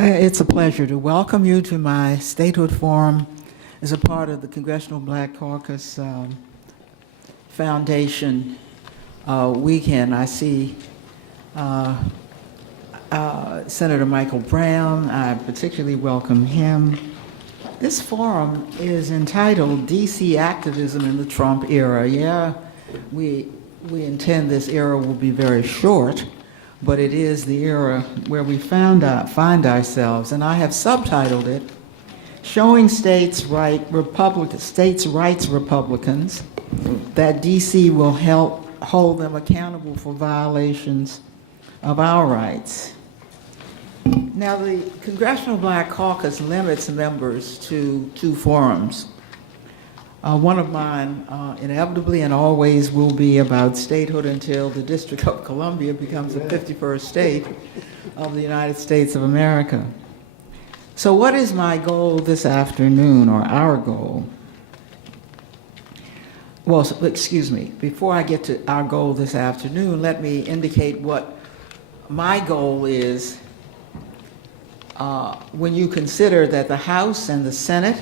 It's a pleasure to welcome you to my statehood forum as a part of the Congressional Black Caucus Foundation weekend. I see Senator Michael Brown. I particularly welcome him. This forum is entitled DC Activism in the Trump Era. Yeah, we intend this era will be very short, but it is the era where we find ourselves, and I have subtitled it, Showing States' Rights Republicans that DC will help hold them accountable for violations of our rights. Now, the Congressional Black Caucus limits members to 2 forums. One of mine inevitably and always will be about statehood until the District of Columbia becomes the 51st state of the United States of America. So what is my goal this afternoon, or our goal? Well, excuse me, before I get to our goal this afternoon, let me indicate what my goal is when you consider that the House and the Senate,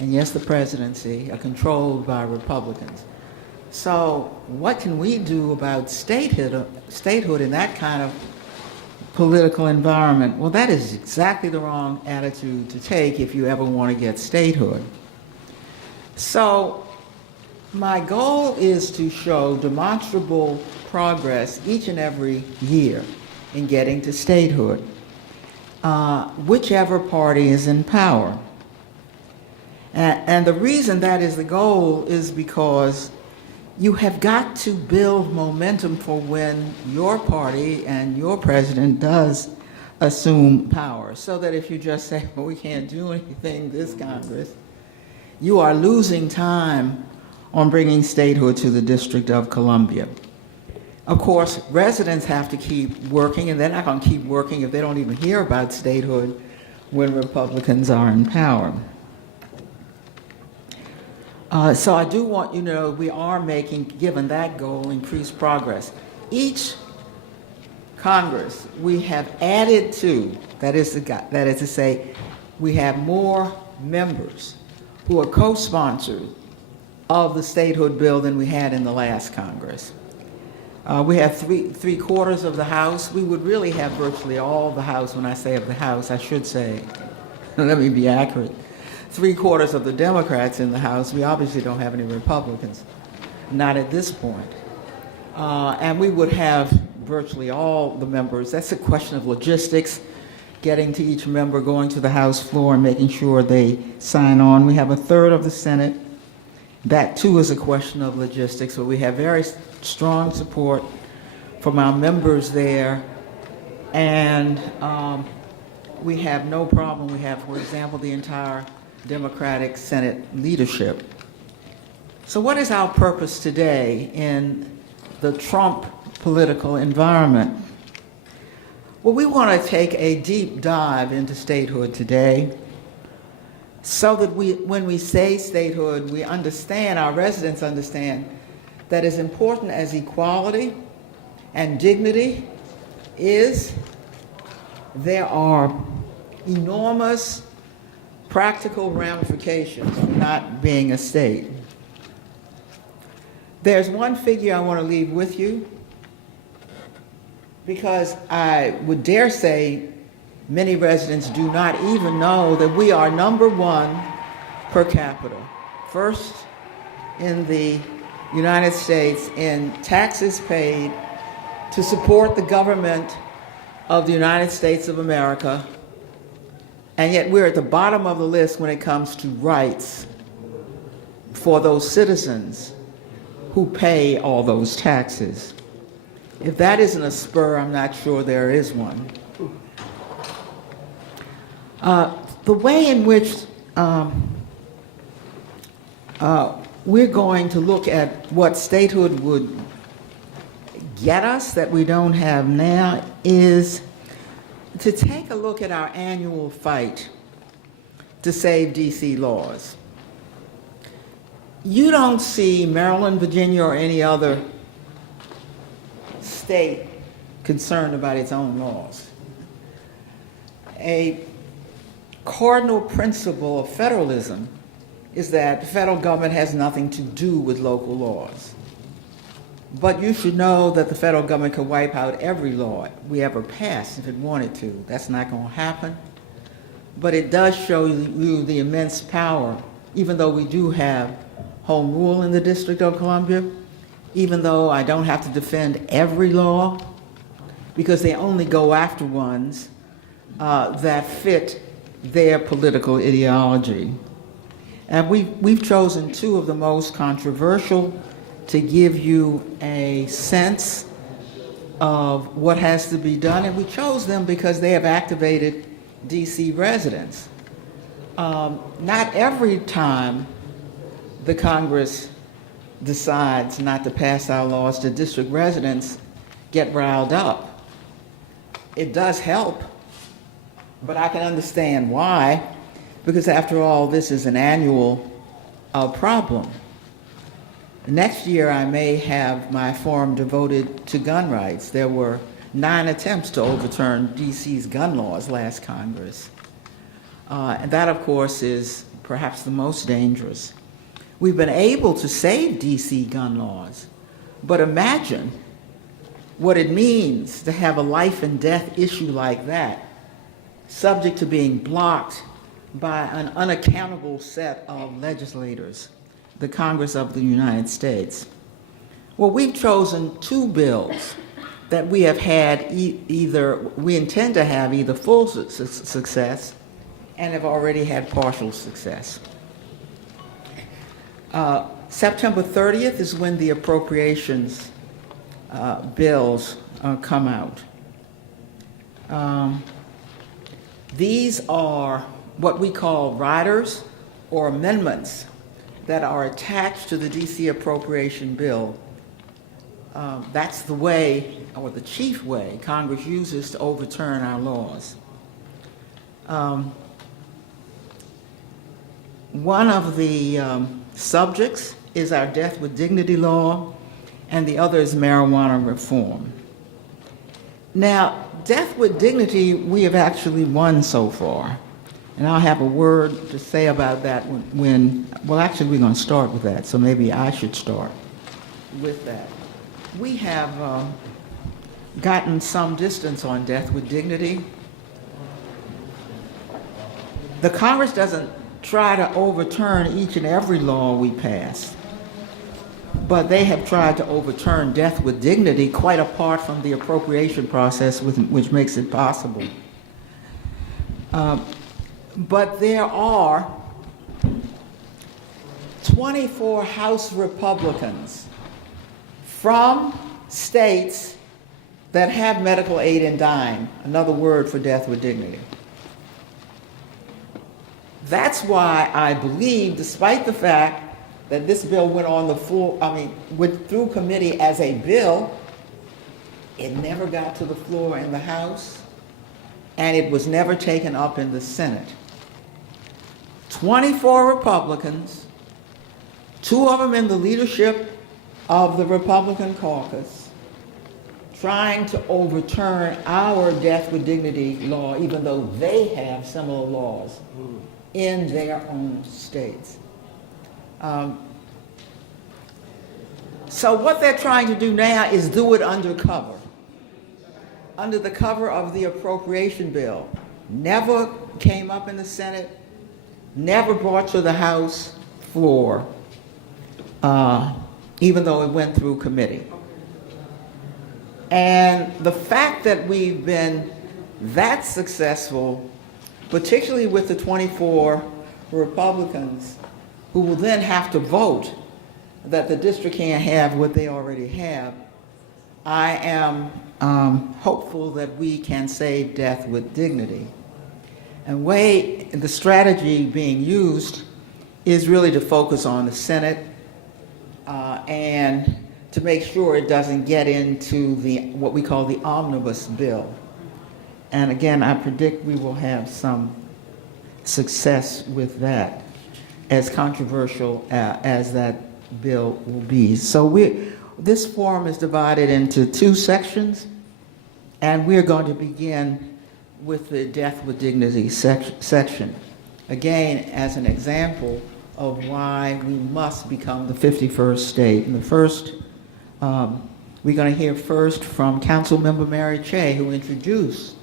and yes, the presidency, are controlled by Republicans. So what can we do about statehood in that kind of political environment? Well, that is exactly the wrong attitude to take if you ever want to get statehood. So my goal is to show demonstrable progress each and every year in getting to statehood, whichever party is in power. And the reason that is the goal is because you have got to build momentum for when your party and your president does assume power, so that if you just say, well, we can't do anything this Congress, you are losing time on bringing statehood to the District of Columbia. Of course, residents have to keep working, and they're not going to keep working if they don't even hear about statehood when Republicans are in power. So I do want you to know we are making, given that goal, increased progress. Each Congress we have added to, that is to say, we have more members who are co-sponsored of the statehood bill than we had in the last Congress. We have three quarters of the House. We would really have virtually all the House. When I say of the House, I should say, let me be accurate, 3/4 of the Democrats in the House. We obviously don't have any Republicans, not at this point. And we would have virtually all the members. That's a question of logistics, getting to each member, going to the House floor and making sure they sign on. We have 1/3 of the Senate. That too is a question of logistics, but we have very strong support from our members there. And we have no problem. We have, for example, the entire Democratic Senate leadership. So what is our purpose today in the Trump political environment? Well, we want to take a deep dive into statehood today so that when we say statehood, we understand, our residents understand, that as important as equality and dignity is, there are enormous practical ramifications of not being a state. There's one figure I want to leave with you, because I would dare say many residents do not even know that we are #1 per capita, first in the United States in taxes paid to support the government of the United States of America, and yet we're at the bottom of the list when it comes to rights for those citizens who pay all those taxes. If that isn't a spur, I'm not sure there is one. The way in which we're going to look at what statehood would get us that we don't have now is to take a look at our annual fight to save DC laws. You don't see Maryland, Virginia, or any other state concerned about its own laws. a cardinal principle of federalism is that the federal government has nothing to do with local laws. But you should know that the federal government could wipe out every law we ever passed if it wanted to. That's not going to happen. But it does show you the immense power, even though we do have home rule in the District of Columbia, even though I don't have to defend every law, because they only go after ones that fit their political ideology. And we've chosen two of the most controversial to give you a sense of what has to be done, and we chose them because they have activated DC residents. Not every time the Congress decides not to pass our laws, the district residents get riled up. It does help, but I can understand why, because after all, this is an annual problem. Next year, I may have my forum devoted to gun rights. There were 9 attempts to overturn DC's gun laws last Congress. And that, of course, is perhaps the most dangerous. We've been able to save DC gun laws, but imagine what it means to have a life and death issue like that, subject to being blocked by an unaccountable set of legislators, the Congress of the United States. Well, we've chosen 2 bills that we have had we intend to have either full success and have already had partial success. September 30th is when the appropriations bills come out. These are what we call riders or amendments that are attached to the DC appropriation bill. That's the way, or the chief way, Congress uses to overturn our laws. One of the subjects is our death with dignity law, and the other is marijuana reform. Now, death with dignity, we have actually won so far. And I'll have a word to say about that well, actually, we're going to start with that, so maybe I should start with that. We have gotten some distance on death with dignity. The Congress doesn't try to overturn each and every law we pass, but they have tried to overturn death with dignity quite apart from the appropriation process, which makes it possible. But there are 24 House Republicans from states that have medical aid in dying, another word for death with dignity. That's why I believe, despite the fact that this bill went on the floor, went through committee as a bill, it never got to the floor in the House, and it was never taken up in the Senate. 24 Republicans, 2 of them in the leadership of the Republican caucus, trying to overturn our death with dignity law, even though they have similar laws in their own states. So what they're trying to do now is do it undercover, under the cover of the appropriation bill. Never came up in the Senate, never brought to the House floor, even though it went through committee. And the fact that we've been that successful, particularly with the 24 Republicans who will then have to vote that the district can't have what they already have, I am hopeful that we can save death with dignity. And the strategy being used is really to focus on the Senate and to make sure it doesn't get into what we call the omnibus bill. And again, I predict we will have some success with that, as controversial as that bill will be. So this forum is divided into 2 sections, and we're going to begin with the Death with Dignity section. Again, as an example of why we must become the 51st state. And the first, we're going to hear first from Councilmember Mary Che, who introduced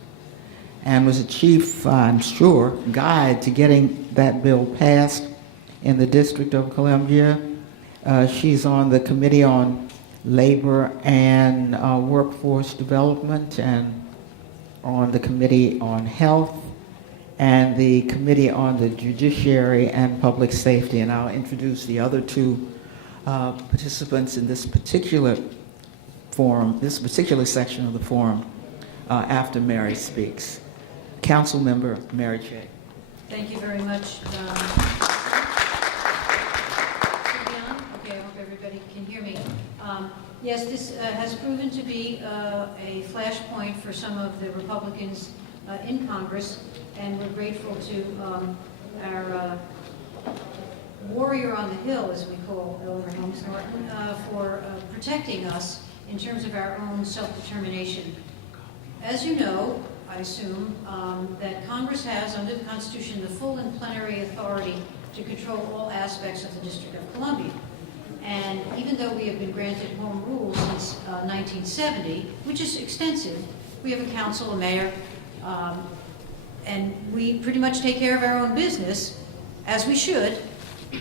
and was a chief, I'm sure, guide to getting that bill passed in the District of Columbia. She's on the Committee on Labor and Workforce Development, and on the Committee on Health, and the Committee on the Judiciary and Public Safety. And I'll introduce the other two participants in this particular forum, this particular section of the forum, after Mary speaks. Councilmember Mary Che. Thank you very much. Okay, I hope everybody can hear me. Yes, this has proven to be a flashpoint for some of the Republicans in Congress, and we're grateful to our warrior on the Hill, as we call Eleanor Holmes Norton, for protecting us in terms of our own self-determination. As you know, I assume, that Congress has, under the Constitution, the full and plenary authority to control all aspects of the District of Columbia. And even though we have been granted home rule since 1970, which is extensive, we have a council, a mayor, and we pretty much take care of our own business, as we should.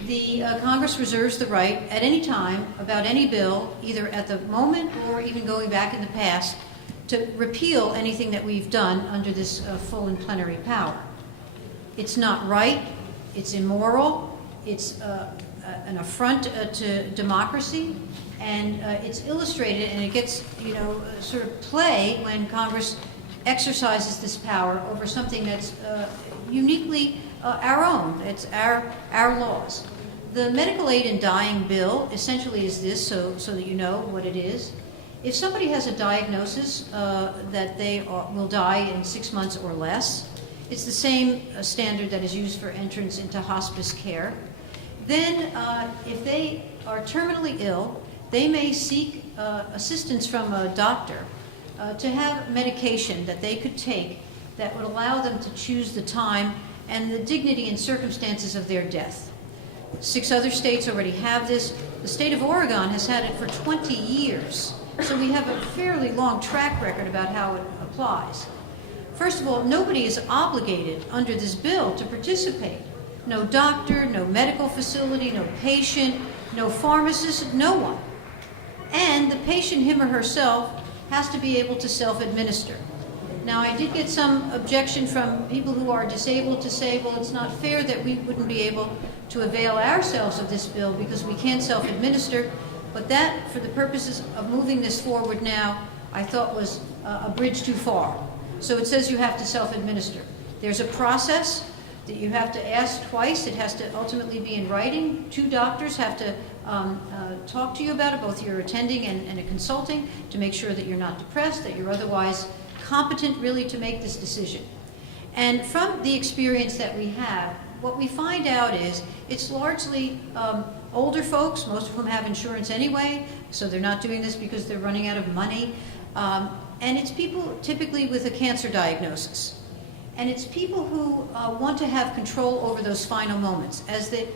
The Congress reserves the right at any time about any bill, either at the moment or even going back in the past, to repeal anything that we've done under this full and plenary power. It's not right, it's immoral, it's an affront to democracy, and it's illustrated, and it gets, sort of play when Congress exercises this power over something that's uniquely our own. It's our laws. The medical aid in dying bill essentially is this, so that you know what it is. If somebody has a diagnosis that they will die in 6 months or less, it's the same standard that is used for entrance into hospice care. Then, if they are terminally ill, they may seek assistance from a doctor to have medication that they could take that would allow them to choose the time and the dignity and circumstances of their death. 6 other states already have this. The state of Oregon has had it for 20 years. So we have a fairly long track record about how it applies. First of all, nobody is obligated under this bill to participate. No doctor, no medical facility, no patient, no pharmacist, no one. And the patient, him or herself, has to be able to self-administer. Now, I did get some objection from people who are disabled to say, well, it's not fair that we wouldn't be able to avail ourselves of this bill because we can't self-administer. But that, for the purposes of moving this forward now, I thought was a bridge too far. So it says you have to self-administer. There's a process that you have to ask twice. It has to ultimately be in writing. 2 doctors have to talk to you about it, both your attending and a consulting, to make sure that you're not depressed, that you're otherwise competent really to make this decision. And from the experience that we have, what we find out is it's largely older folks, most of whom have insurance anyway, so they're not doing this because they're running out of money. And it's people typically with a cancer diagnosis. And it's people who want to have control over those final moments. As they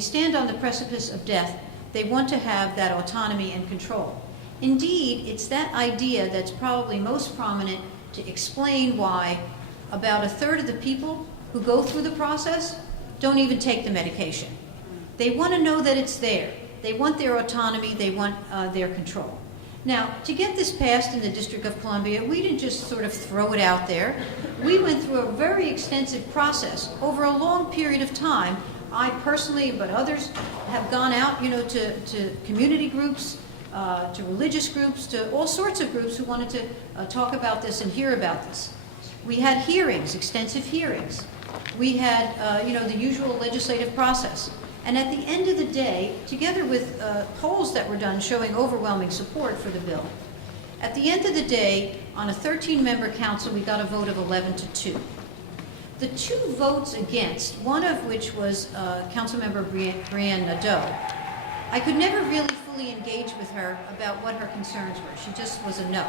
stand on the precipice of death, they want to have that autonomy and control. Indeed, it's that idea that's probably most prominent to explain why about 1/3 of the people who go through the process don't even take the medication. They want to know that it's there. They want their autonomy. They want their control. Now, to get this passed in the District of Columbia, we didn't just sort of throw it out there. We went through a very extensive process over a long period of time. I personally, but others, have gone out, to community groups, to religious groups, to all sorts of groups who wanted to talk about this and hear about this. We had hearings, extensive hearings. We had, the usual legislative process. And at the end of the day, together with polls that were done showing overwhelming support for the bill, at the end of the day, on a 13-member council, we got a vote of 11-2. The 2 votes against, one of which was Councilmember Brianne Nadeau, I could never really fully engage with her about what her concerns were. She just was a no.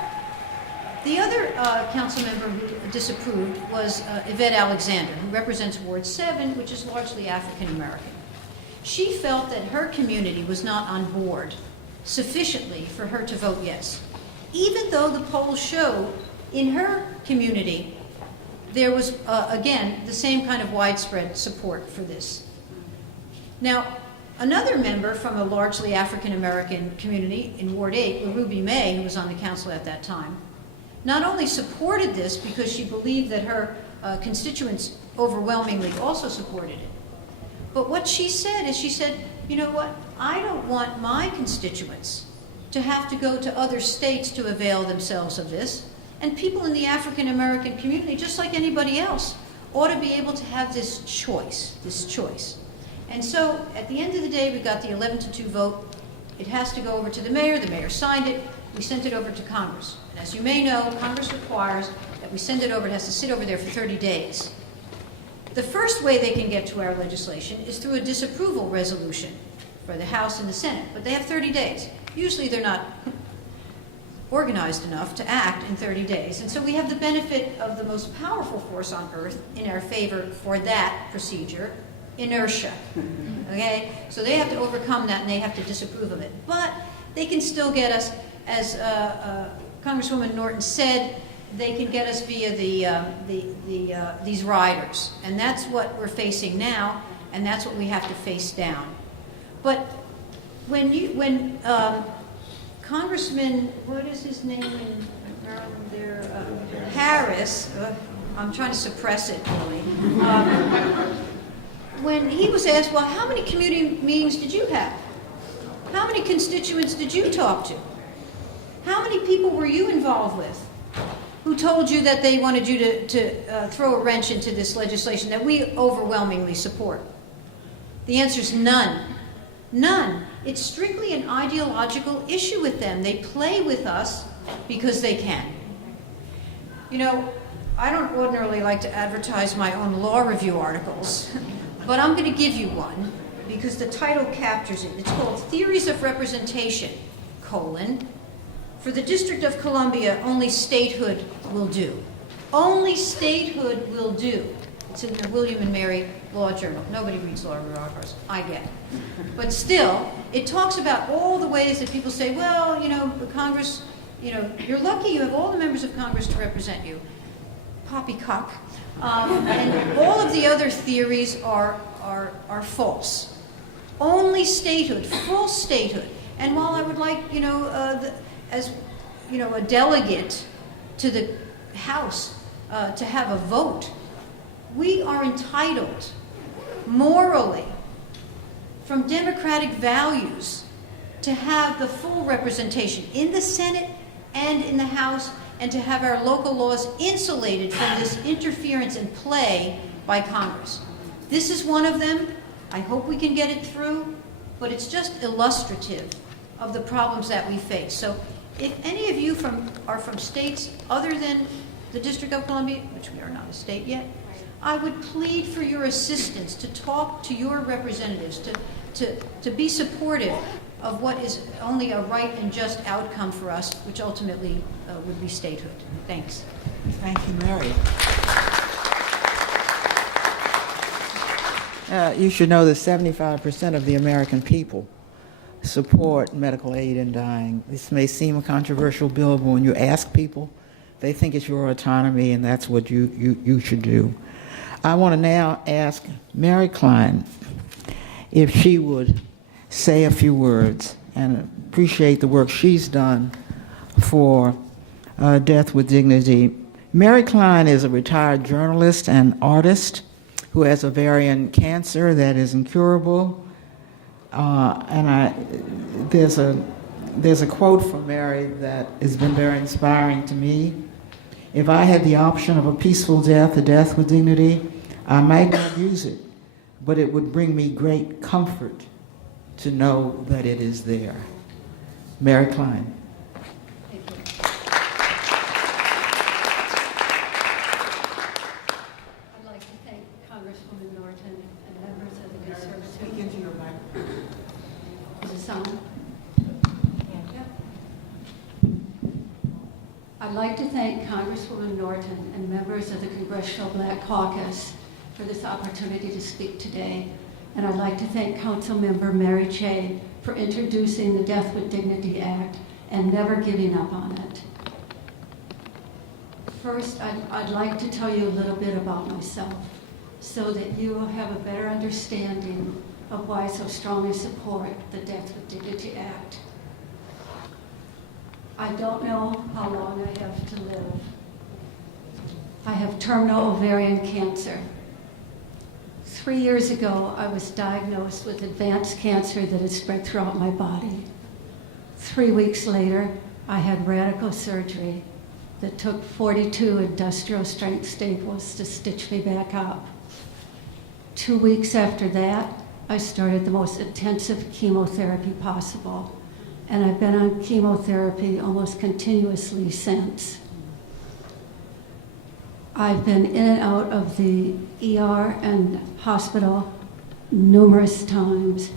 The other council member who disapproved was Yvette Alexander, who represents Ward 7, which is largely African American. She felt that her community was not on board sufficiently for her to vote yes, even though the polls show in her community there was, again, the same kind of widespread support for this. Now, another member from a largely African American community in Ward 8, Ruby May, who was on the council at that time, not only supported this because she believed that her constituents overwhelmingly also supported it, but what she said is, she said, you know what, I don't want my constituents to have to go to other states to avail themselves of this, and people in the African American community, just like anybody else, ought to be able to have this choice, And so, at the end of the day, we got the 11-2 vote. It has to go over to the mayor signed it, we sent it over to Congress. And as you may know, Congress requires that we send it over, it has to sit over there for 30 days. The first way they can get to our legislation is through a disapproval resolution for the House and the Senate, but they have 30 days. Usually they're not organized enough to act in 30 days, and so we have the benefit of the most powerful force on earth in our favor for that procedure, inertia. Okay? So they have to overcome that, and they have to disapprove of it. But they can still get us, as Congresswoman Norton said, they can get us via these riders, and that's what we're facing now, and that's what we have to face down. But when Congressman, what is his name in Maryland there, Harris, I'm trying to suppress it really, when he was asked, well, how many community meetings did you have? How many constituents did you talk to? How many people were you involved with who told you that they wanted you to throw a wrench into this legislation that we overwhelmingly support? The answer is none. None. It's strictly an ideological issue with them. They play with us because they can. You know, I don't ordinarily like to advertise my own law review articles, but I'm going to give you one because the title captures it. It's called Theories of Representation, for the District of Columbia, only statehood will do. Only statehood will do. It's in the William and Mary Law Journal. Nobody reads law review articles. I get it. But still, it talks about all the ways that people say, well, you know, Congress, you know, you're lucky you have all the members of Congress to represent you. Poppycock. And all of the other theories are false. Only statehood, full statehood. And while I would like, you know, as you know, a delegate to the House to have a vote, we are entitled morally, from democratic values, to have the full representation in the Senate and in the House, and to have our local laws insulated from this interference and play by Congress. This is one of them. I hope we can get it through, but it's just illustrative of the problems that we face. So if any of you are from states other than the District of Columbia, which we are not a state yet, I would plead for your assistance to talk to your representatives, to be supportive of what is only a right and just outcome for us, which ultimately would be statehood. Thanks. Thank you, Mary. You should know that 75% of the American people support medical aid in dying. This may seem a controversial bill, but when you ask people, they think it's your autonomy, and that's what you should do. I want to now ask Mary Klein if she would say a few words and appreciate the work she's done for Death with Dignity. Mary Klein is a retired journalist and artist who has ovarian cancer that is incurable. There's a quote from Mary that has been very inspiring to me. If I had the option of a peaceful death, a death with dignity, I might not use it, but it would bring me great comfort to know that it is there. Mary Klein. Thank you. I'd like to thank Congresswoman Norton and members of the Conservative. Speak into your microphone. Is this on? Yeah. I'd like to thank Congresswoman Norton and members of the Congressional Black Caucus for this opportunity to speak today. And I'd like to thank Councilmember Mary Cheh for introducing the Death with Dignity Act and never giving up on it. First, I'd like to tell you a little bit about myself so that you will have a better understanding of why I so strongly support the Death with Dignity Act. I don't know how long I have to live. I have terminal ovarian cancer. 3 years ago, I was diagnosed with advanced cancer that had spread throughout my body. 3 weeks later, I had radical surgery that took 42 industrial strength staples to stitch me back up. 2 weeks after that, I started the most intensive chemotherapy possible, and I've been on chemotherapy almost continuously since. I've been in and out of the ER and hospital numerous times,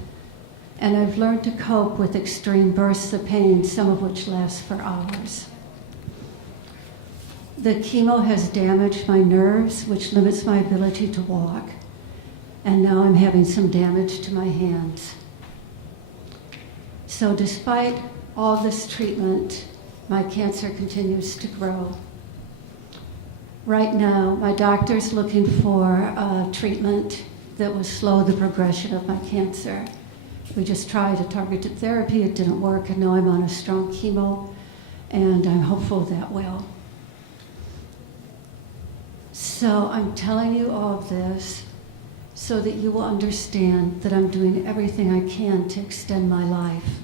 and I've learned to cope with extreme bursts of pain, some of which last for hours. The chemo has damaged my nerves, which limits my ability to walk, and now I'm having some damage to my hands. So despite all this treatment, my cancer continues to grow. Right now, my doctor's looking for a treatment that will slow the progression of my cancer. We just tried a targeted therapy, it didn't work, and now I'm on a strong chemo, and I'm hopeful that will. So I'm telling you all of this so that you will understand that I'm doing everything I can to extend my life.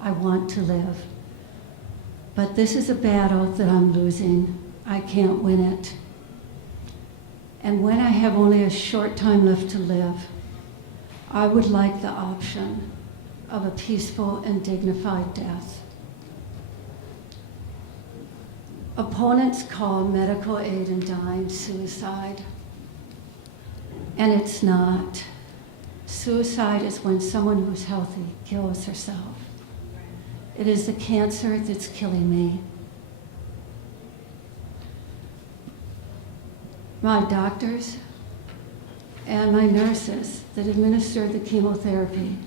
I want to live. But this is a battle that I'm losing. I can't win it. And when I have only a short time left to live, I would like the option of a peaceful and dignified death. Opponents call medical aid in dying suicide, and it's not. Suicide is when someone who's healthy kills herself. It is the cancer that's killing me. My doctors and my nurses that administer the chemotherapy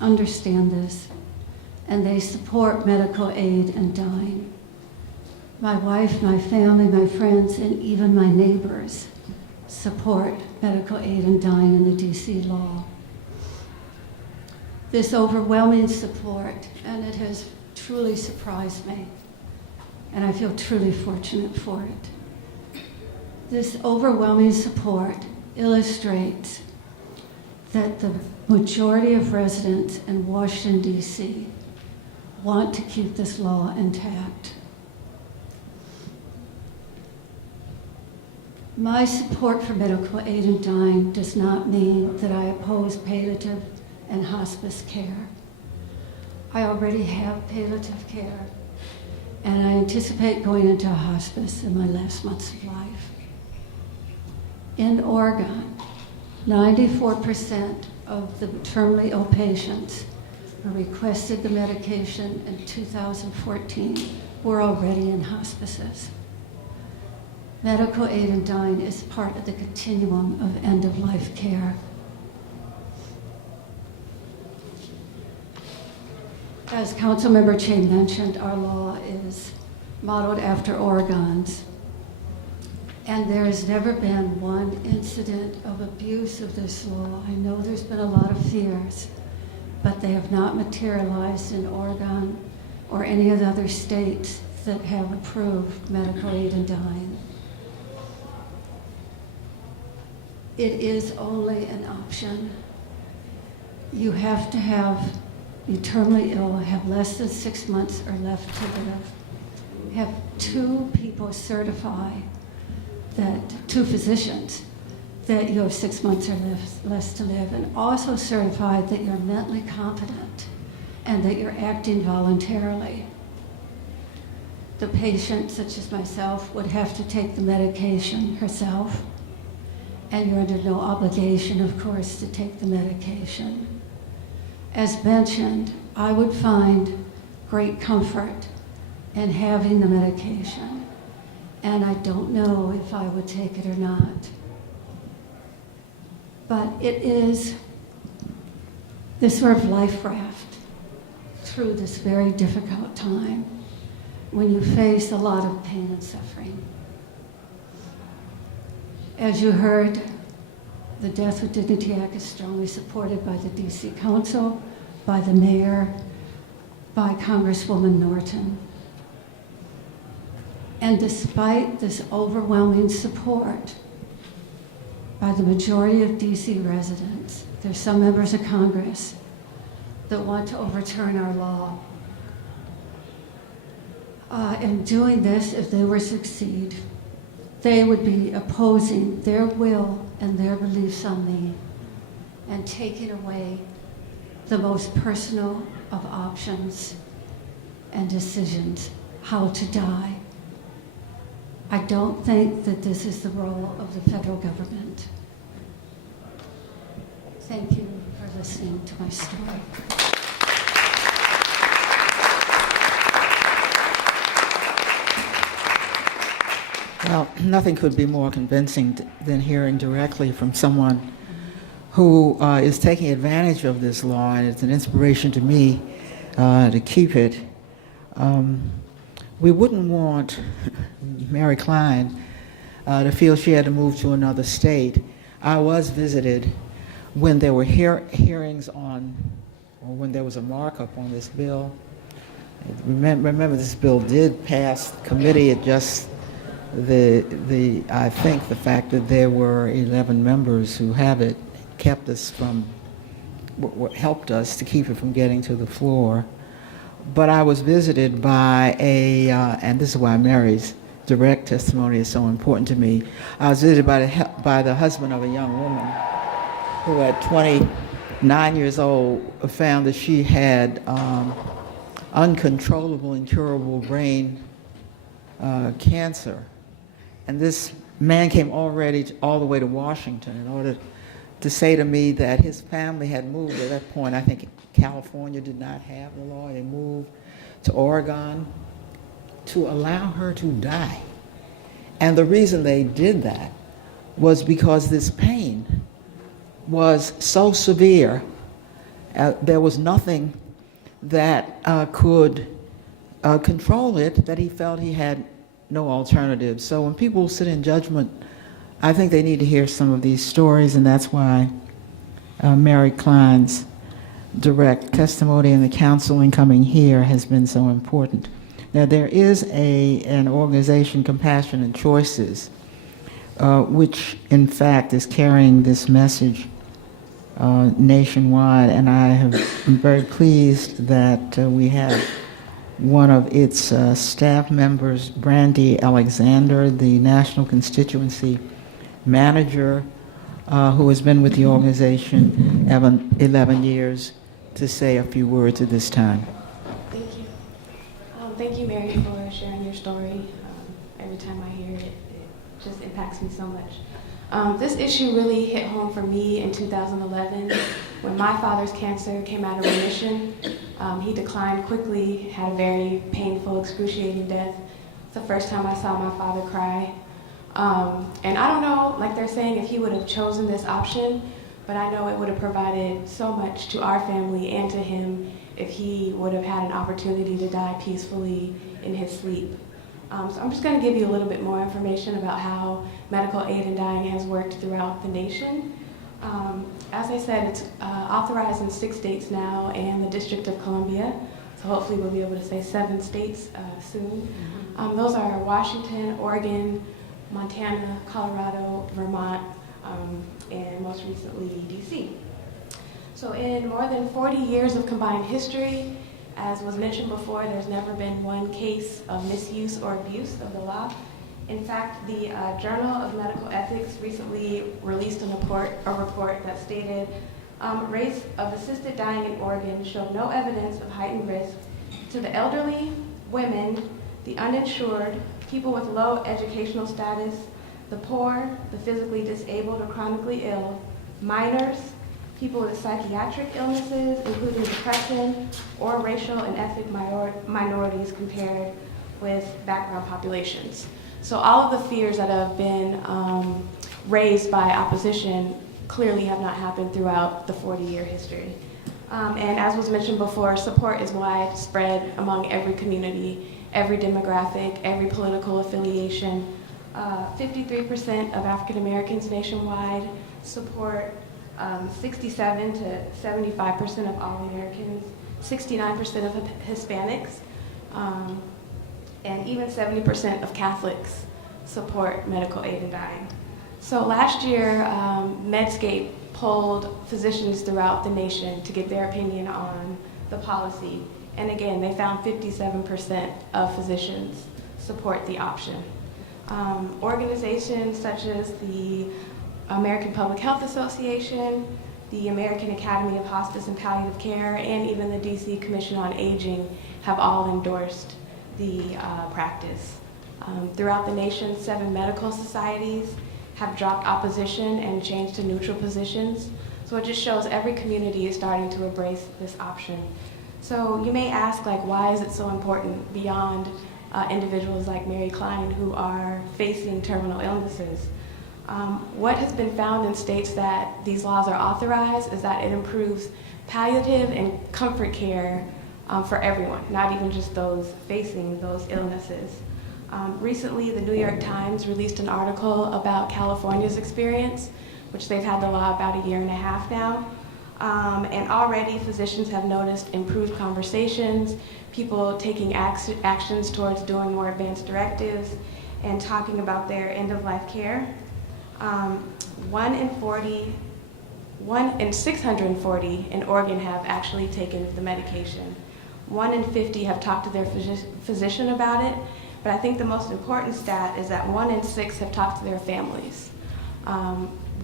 understand this, and they support medical aid in dying. My wife, my family, my friends, and even my neighbors support medical aid in dying in the DC law. This overwhelming support, and it has truly surprised me, and I feel truly fortunate for it. This overwhelming support illustrates that the majority of residents in Washington, D.C. want to keep this law intact. My support for medical aid in dying does not mean that I oppose palliative and hospice care. I already have palliative care, and I anticipate going into a hospice in my last months of life. In Oregon, 94% of the terminally ill patients who requested the medication in 2014 were already in hospices. Medical aid in dying is part of the continuum of end-of-life care. As Councilmember Cheh mentioned, our law is modeled after Oregon's, and there has never been one incident of abuse of this law. I know there's been a lot of fears, but they have not materialized in Oregon or any of the other states that have approved medical aid in dying. It is only an option. You have to have, you're terminally ill, have less than 6 months or left to live. Have 2 people certify that, 2 physicians, that you have 6 months or less to live, and also certify that you're mentally competent and that you're acting voluntarily. The patient, such as myself, would have to take the medication herself, and you're under no obligation, of course, to take the medication. As mentioned, I would find great comfort and having the medication. And I don't know if I would take it or not. But it is this sort of life raft through this very difficult time when you face a lot of pain and suffering. As you heard, the Death with Dignity Act is strongly supported by the DC Council, by the mayor, by Congresswoman Norton. And despite this overwhelming support by the majority of DC residents, there's some members of Congress that want to overturn our law. In doing this, if they were to succeed, they would be opposing their will and their beliefs on me and taking away the most personal of options and decisions, how to die. I don't think that this is the role of the federal government. Thank you for listening to my story. Well, nothing could be more convincing than hearing directly from someone who is taking advantage of this law, and it's an inspiration to me to keep it. We wouldn't want Mary Klein to feel she had to move to another state. I was visited when there were hearings on, or when there was a markup on this bill. Remember, this bill did pass committee. It just I think the fact that there were 11 members who have it kept us from, helped us to keep it from getting to the floor. But I was visited by and this is why Mary's direct testimony is so important to me. I was visited by the husband of a young woman who at 29 years old found that she had uncontrollable, incurable brain cancer. And this man came all the way to Washington in order to say to me that his family had moved at that point. I think California did not have the law. They moved to Oregon to allow her to die. And the reason they did that was because this pain was so severe. There was nothing that could control it, that he felt he had no alternative. So when people sit in judgment, I think they need to hear some of these stories, and that's why Mary Klein's direct testimony and the counseling coming here has been so important. Now, there is an organization, Compassion and Choices, which in fact is carrying this message nationwide, and I'm very pleased that we have one of its staff members, Brandy Alexander, the National Constituency Manager, who has been with the organization 11 years, to say a few words at this time. Thank you. Thank you, Mary, for sharing your story. Every time I hear it, it just impacts me so much. This issue really hit home for me in 2011 when my father's cancer came out of remission. He declined quickly, had a very painful, excruciating death. It's the first time I saw my father cry. And I don't know, like they're saying, if he would have chosen this option, but I know it would have provided so much to our family and to him if he would have had an opportunity to die peacefully in his sleep. So I'm just going to give you a little bit more information about how medical aid in dying has worked throughout the nation. As I said, it's authorized in 6 states now and the District of Columbia, so hopefully we'll be able to say 7 states soon. Those are Washington, Oregon, Montana, Colorado, Vermont, and most recently DC. So in more than 40 years of combined history, as was mentioned before, there's never been one case of misuse or abuse of the law. In fact, the Journal of Medical Ethics recently released a report that stated rates of assisted dying in Oregon showed no evidence of heightened risk to the elderly, women, the uninsured, people with low educational status, the poor, the physically disabled or chronically ill, minors, people with psychiatric illnesses, including depression, or racial and ethnic minorities compared with background populations. So all of the fears that have been raised by opposition clearly have not happened throughout the 40-year history. And as was mentioned before, support is widespread among every community, every demographic, every political affiliation. 53% of African Americans nationwide support 67 to 75% of all Americans, 69% of Hispanics, and even 70% of Catholics support medical aid in dying. So last year, Medscape polled physicians throughout the nation to get their opinion on the policy. And again, they found 57% of physicians support the option. Organizations such as the American Public Health Association, the American Academy of Hospice and Palliative Care, and even the DC Commission on Aging have all endorsed the practice. Throughout the nation, 7 medical societies have dropped opposition and changed to neutral positions. So it just shows every community is starting to embrace this option. So you may ask, like, why is it so important beyond individuals like Mary Klein who are facing terminal illnesses? What has been found in states that these laws are authorized is that it improves palliative and comfort care for everyone, not even just those facing those illnesses. Recently, the New York Times released an article about California's experience, which they've had the law about 1.5 years now. And already physicians have noticed improved conversations, people taking actions towards doing more advanced directives and talking about their end-of-life care. 1 in 640 in Oregon have actually taken the medication. 1 in 50 have talked to their physician about it. But I think the most important stat is that 1 in 6 have talked to their families.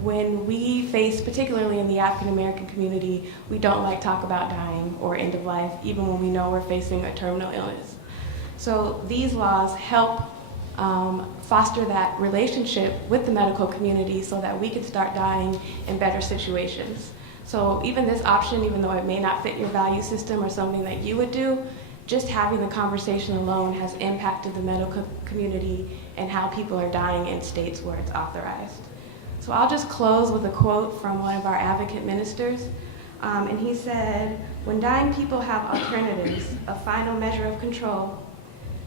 When we face, particularly in the African American community, we don't like talk about dying or end of life, even when we know we're facing a terminal illness. So these laws help foster that relationship with the medical community so that we can start dying in better situations. So even this option, even though it may not fit your value system or something that you would do, just having the conversation alone has impacted the medical community and how people are dying in states where it's authorized. So I'll just close with a quote from one of our advocate ministers. And he said, "When dying people have alternatives, a final measure of control,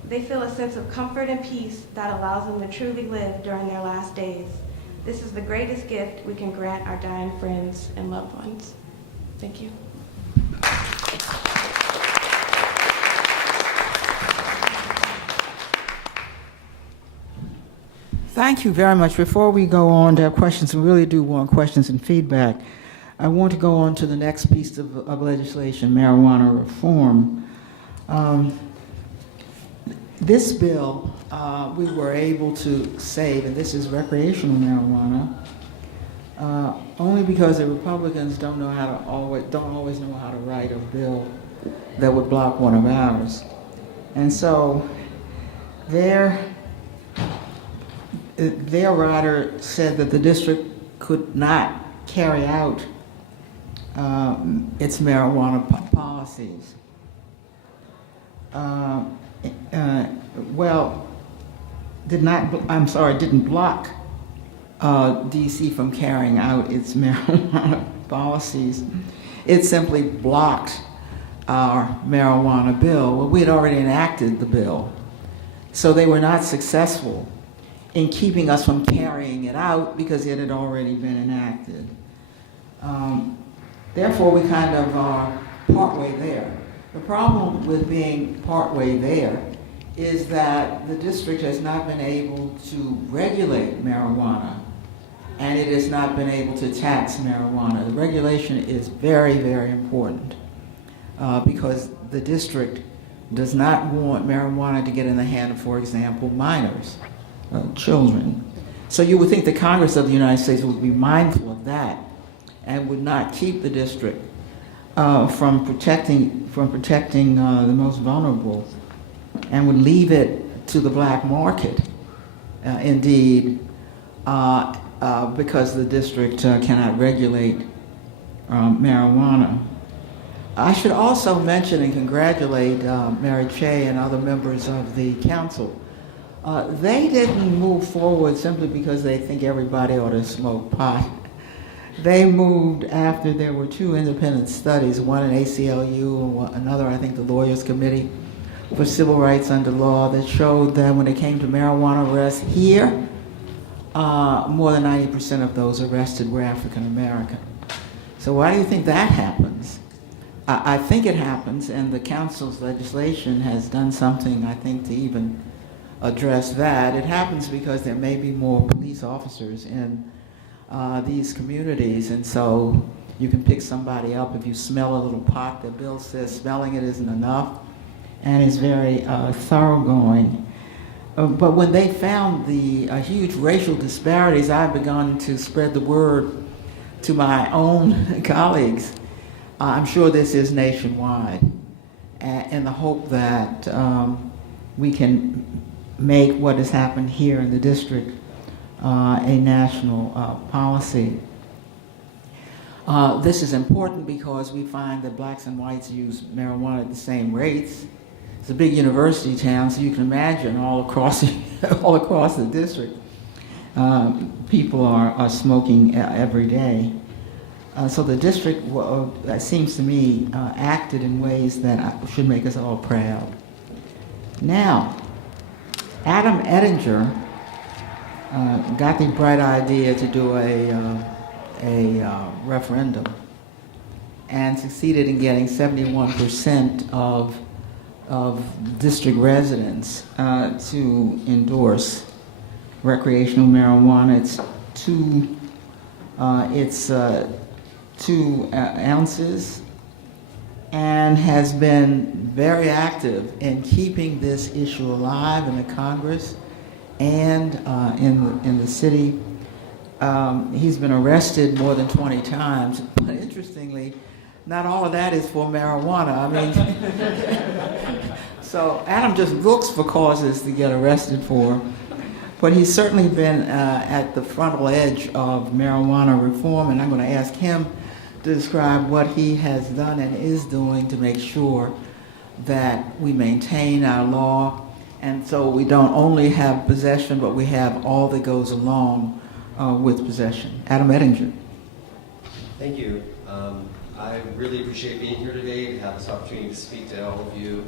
they feel a sense of comfort and peace that allows them to truly live during their last days. This is the greatest gift we can grant our dying friends and loved ones." Thank you. Thank you very much. Before we go on to have questions, we really do want questions and feedback. I want to go on to the next piece of legislation, marijuana reform. This bill we were able to save, and this is recreational marijuana, only because the Republicans don't always know how to write a bill that would block one of ours, and so their writer said that the district could not carry out its marijuana policies. Didn't block DC from carrying out its marijuana policies. It simply blocked our marijuana bill. Well, we had already enacted the bill, so they were not successful in keeping us from carrying it out because it had already been enacted. Therefore, we kind of are partway there. The problem with being partway there is that the district has not been able to regulate marijuana, and it has not been able to tax marijuana. The regulation is very, very important because the district does not want marijuana to get in the hand of, for example, minors. Children. So you would think the Congress of the United States would be mindful of that and would not keep the district from protecting the most vulnerable, and would leave it to the black market. Indeed, because the district cannot regulate marijuana. I should also mention and congratulate Mary Chey and other members of the council. They didn't move forward simply because they think everybody ought to smoke pot. They moved after there were two independent studies, one in ACLU and another, I think, the Lawyers Committee for Civil Rights Under Law, that showed that when it came to marijuana arrests here, more than 90% of those arrested were African American. So why do you think that happens? I think it happens, and the council's legislation has done something, I think, to even address that. It happens because there may be more police officers in these communities, and so you can pick somebody up if you smell a little pot. The bill says smelling it isn't enough, and is very thoroughgoing. But when they found the huge racial disparities, I've begun to spread the word to my own colleagues. I'm sure this is nationwide, in the hope that we can make what has happened here in the district a national policy. This is important because we find that blacks and whites use marijuana at the same rates. It's a big university town, so you can imagine all across the district, people are smoking every day. So the district, seems to me, acted in ways that should make us all proud. Now, Adam Ettinger got the bright idea to do a referendum and succeeded in getting 71% of district residents to endorse recreational marijuana. It's 2 ounces, and has been very active in keeping this issue alive in the Congress and in the city. He's been arrested more than 20 times, but interestingly, not all of that is for marijuana. I mean, so Adam just looks for causes to get arrested for, but he's certainly been at the frontal edge of marijuana reform, and I'm going to ask him to describe what he has done and is doing to make sure that we maintain our law, and so we don't only have possession, but we have all that goes along with possession. Adam Ettinger. Thank you. I really appreciate being here today to have this opportunity to speak to all of you.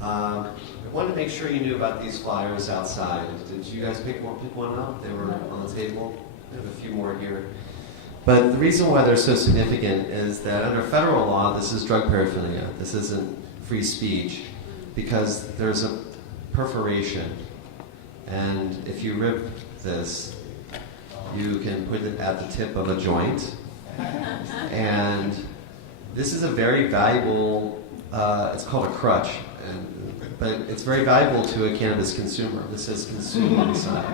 I wanted to make sure you knew about these flyers outside. Did you guys pick one up? They were on the table. I have a few more here. But the reason why they're so significant is that under federal law, this is drug paraphernalia. This isn't free speech, because there's a perforation. And if you rip this, you can put it at the tip of a joint. And this is a very valuable, it's called a crutch, but it's very valuable to a cannabis consumer. This says consume inside.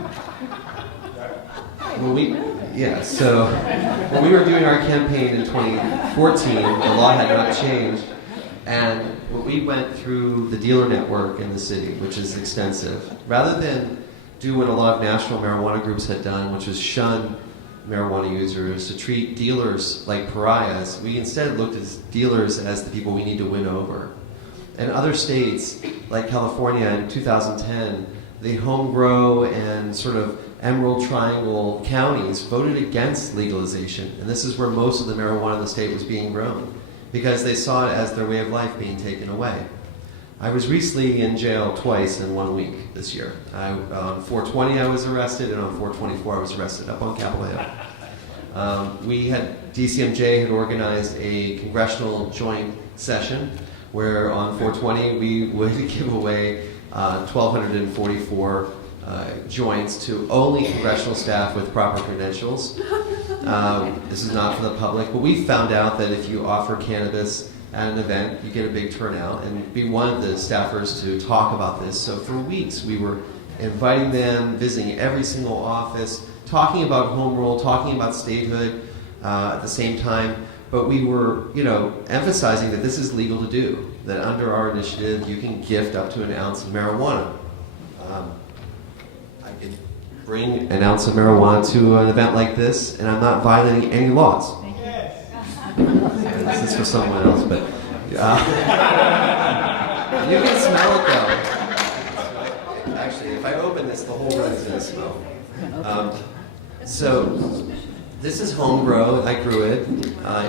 So when we were doing our campaign in 2014, the law had not changed, and when we went through the dealer network in the city, which is extensive, rather than do what a lot of national marijuana groups had done, which was shun marijuana users, to treat dealers like pariahs, we instead looked at dealers as the people we need to win over. And other states, like California in 2010, the home grow and sort of Emerald Triangle counties voted against legalization, and this is where most of the marijuana in the state was being grown, because they saw it as their way of life being taken away. I was recently in jail twice in 1 week this year. On 420 I was arrested, and on 424 I was arrested up on Capitol Hill. DCMJ had organized a congressional joint session where on 420 we would give away 1,244 joints to only congressional staff with proper credentials. This is not for the public, but we found out that if you offer cannabis at an event, you get a big turnout, and we wanted the staffers to talk about this. So for weeks we were inviting them, visiting every single office, talking about home rule, talking about statehood at the same time, but we were, emphasizing that this is legal to do, that under our initiative you can gift up to an ounce of marijuana. I could bring an ounce of marijuana to an event like this, and I'm not violating any laws. This is for someone else, but You can smell it though. Actually, if I open this, the whole room is going to smell. So this is home grow. I grew it.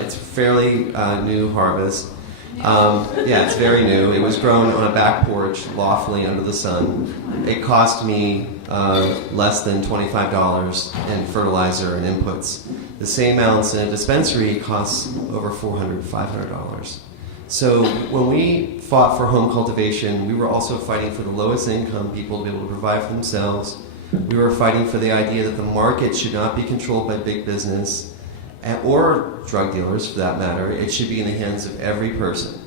It's fairly new harvest. Yeah, it's very new. It was grown on a back porch, lawfully under the sun. It cost me less than $25 in fertilizer and inputs. The same ounce in a dispensary costs over $400, $500. So when we fought for home cultivation, we were also fighting for the lowest income people to be able to provide for themselves. We were fighting for the idea that the market should not be controlled by big business or drug dealers, for that matter. It should be in the hands of every person.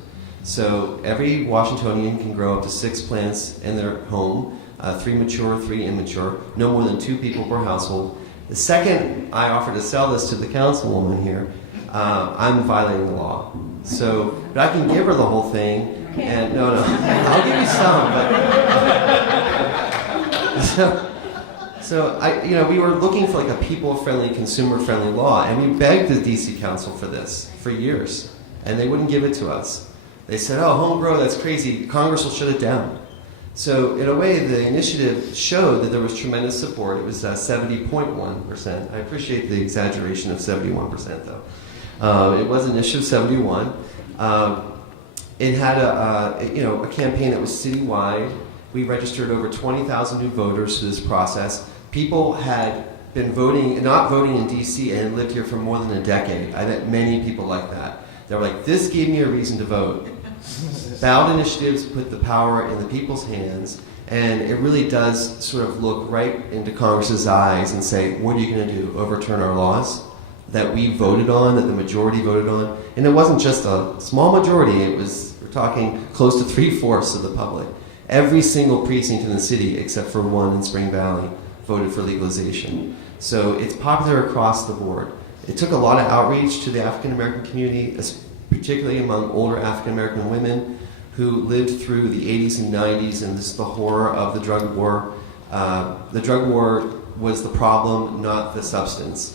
So every Washingtonian can grow up to 6 plants in their home, 3 mature, 3 immature, no more than 2 people per household. The second I offer to sell this to the councilwoman here, I'm violating the law. So, but I can give her the whole thing, and no, I'll give you some, but So we were looking for like a people-friendly, consumer-friendly law, and we begged the DC Council for this for years, and they wouldn't give it to us. They said, "Oh, home grow, that's crazy. Congress will shut it down." So in a way, the initiative showed that there was tremendous support. It was 70.1%. I appreciate the exaggeration of 71%, though. It was an issue of 71. It had a campaign that was citywide. We registered over 20,000 new voters through this process. People had been not voting in DC and lived here for more than a decade. I met many people like that. They were like, this gave me a reason to vote. Ballot initiatives put the power in the people's hands, and it really does sort of look right into Congress's eyes and say, what are you going to do, overturn our laws that we voted on, that the majority voted on? And it wasn't just a small majority, we're talking close to 3/4 of the public. Every single precinct in the city, except for one in Spring Valley, voted for legalization. So it's popular across the board. It took a lot of outreach to the African American community, particularly among older African American women who lived through the 80s and 90s and the horror of the drug war. The drug war was the problem, not the substance.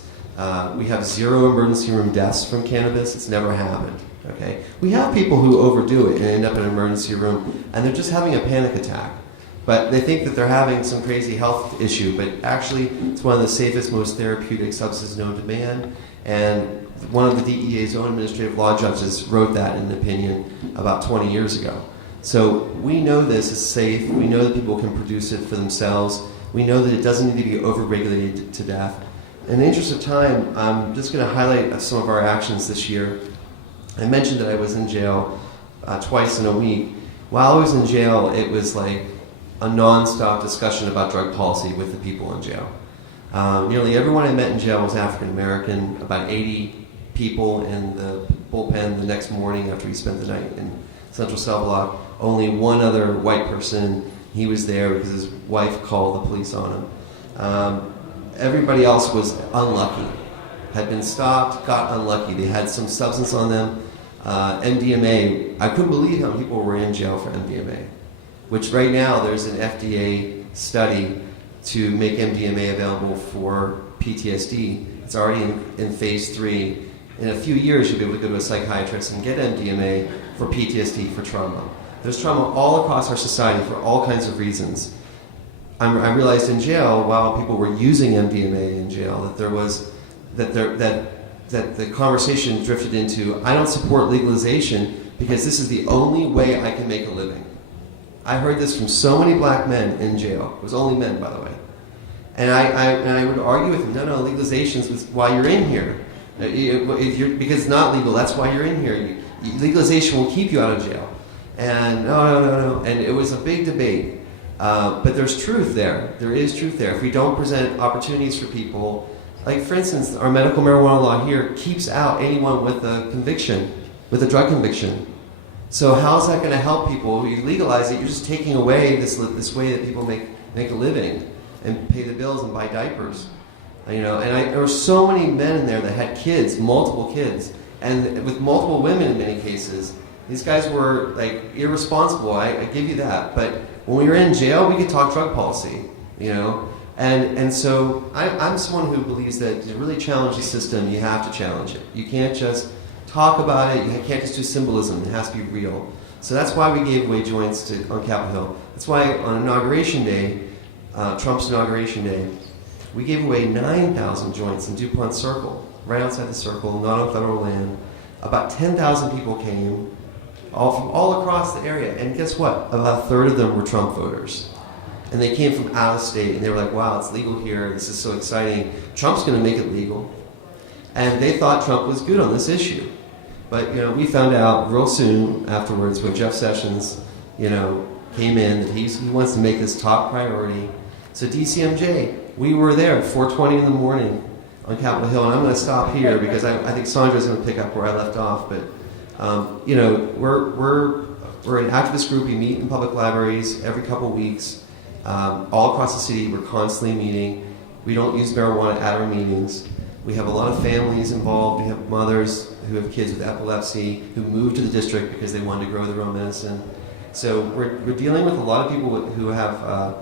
We have 0 emergency room deaths from cannabis. It's never happened. Okay, we have people who overdo it and end up in an emergency room, and they're just having a panic attack. But they think that they're having some crazy health issue, but actually it's one of the safest, most therapeutic substances known to man. And one of the DEA's own administrative law judges wrote that in an opinion about 20 years ago. So we know this is safe. We know that people can produce it for themselves. We know that it doesn't need to be overregulated to death. In the interest of time, I'm just going to highlight some of our actions this year. I mentioned that I was in jail twice in a week. While I was in jail, it was like a non-stop discussion about drug policy with the people in jail. Nearly everyone I met in jail was African American, about 80 people in the bullpen the next morning after we spent the night in Central Cell Block. Only one other white person, he was there because his wife called the police on him. Everybody else was unlucky, had been stopped, got unlucky. They had some substance on them. MDMA, I couldn't believe how many people were in jail for MDMA, which right now there's an FDA study to make MDMA available for PTSD. It's already in phase 3. In a few years, you'll be able to go to a psychiatrist and get MDMA for PTSD, for trauma. There's trauma all across our society for all kinds of reasons. I realized in jail, while people were using MDMA in jail, that the conversation drifted into, I don't support legalization because this is the only way I can make a living. I heard this from so many black men in jail. It was only men, by the way. And I would argue with them, no, legalization is why you're in here. Because it's not legal, that's why you're in here. Legalization will keep you out of jail. And no. And it was a big debate. But there's truth there. There is truth there. If we don't present opportunities for people, like for instance, our medical marijuana law here keeps out anyone with a conviction, with a drug conviction. So how is that going to help people? You legalize it, you're just taking away this way that people make a living and pay the bills and buy diapers. There were so many men in there that had kids, multiple kids, and with multiple women in many cases. These guys were like irresponsible. I give you that. But when we were in jail, we could talk drug policy, And so I'm someone who believes that to really challenge the system, you have to challenge it. You can't just talk about it. You can't just do symbolism. It has to be real. So that's why we gave away joints on Capitol Hill. That's why on Inauguration Day, Trump's Inauguration Day, we gave away 9,000 joints in DuPont Circle, right outside the circle, not on federal land. About 10,000 people came, all across the area. And guess what? About a third of them were Trump voters. And they came from out of state, and they were like, wow, it's legal here. This is so exciting. Trump's going to make it legal. And they thought Trump was good on this issue. But, we found out real soon afterwards when Jeff Sessions, came in that he wants to make this top priority. So DCMJ, we were there at 4:20 in the morning on Capitol Hill, and I'm going to stop here because I think Sandra's going to pick up where I left off. But, we're an activist group. We meet in public libraries every couple weeks. All across the city, we're constantly meeting. We don't use marijuana at our meetings. We have a lot of families involved. We have mothers who have kids with epilepsy who moved to the district because they wanted to grow their own medicine. So we're dealing with a lot of people who have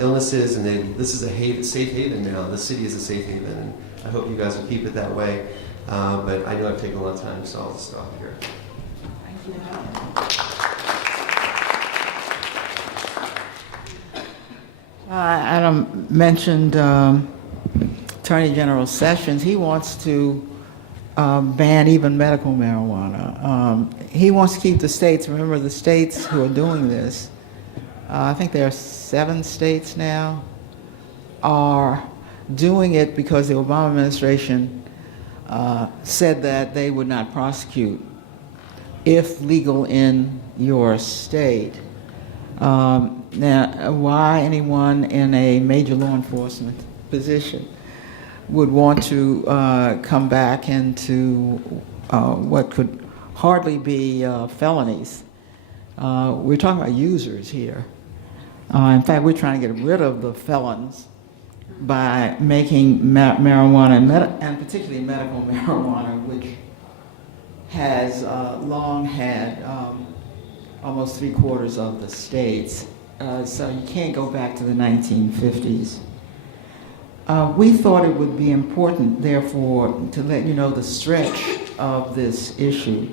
illnesses, and this is a safe haven now. The city is a safe haven, and I hope you guys will keep it that way. But I know I've taken a lot of time, so I'll just stop here. Thank you. Adam mentioned Attorney General Sessions. He wants to ban even medical marijuana. He wants to keep the states. Remember, the states who are doing this, I think there are 7 states now, are doing it because the Obama administration said that they would not prosecute if legal in your state. Now, why anyone in a major law enforcement position would want to come back into what could hardly be felonies? We're talking about users here. In fact, we're trying to get rid of the felons by making marijuana, and particularly medical marijuana, which has long had almost 3/4 of the states. So you can't go back to the 1950s. We thought it would be important, therefore, to let you know the stretch of this issue.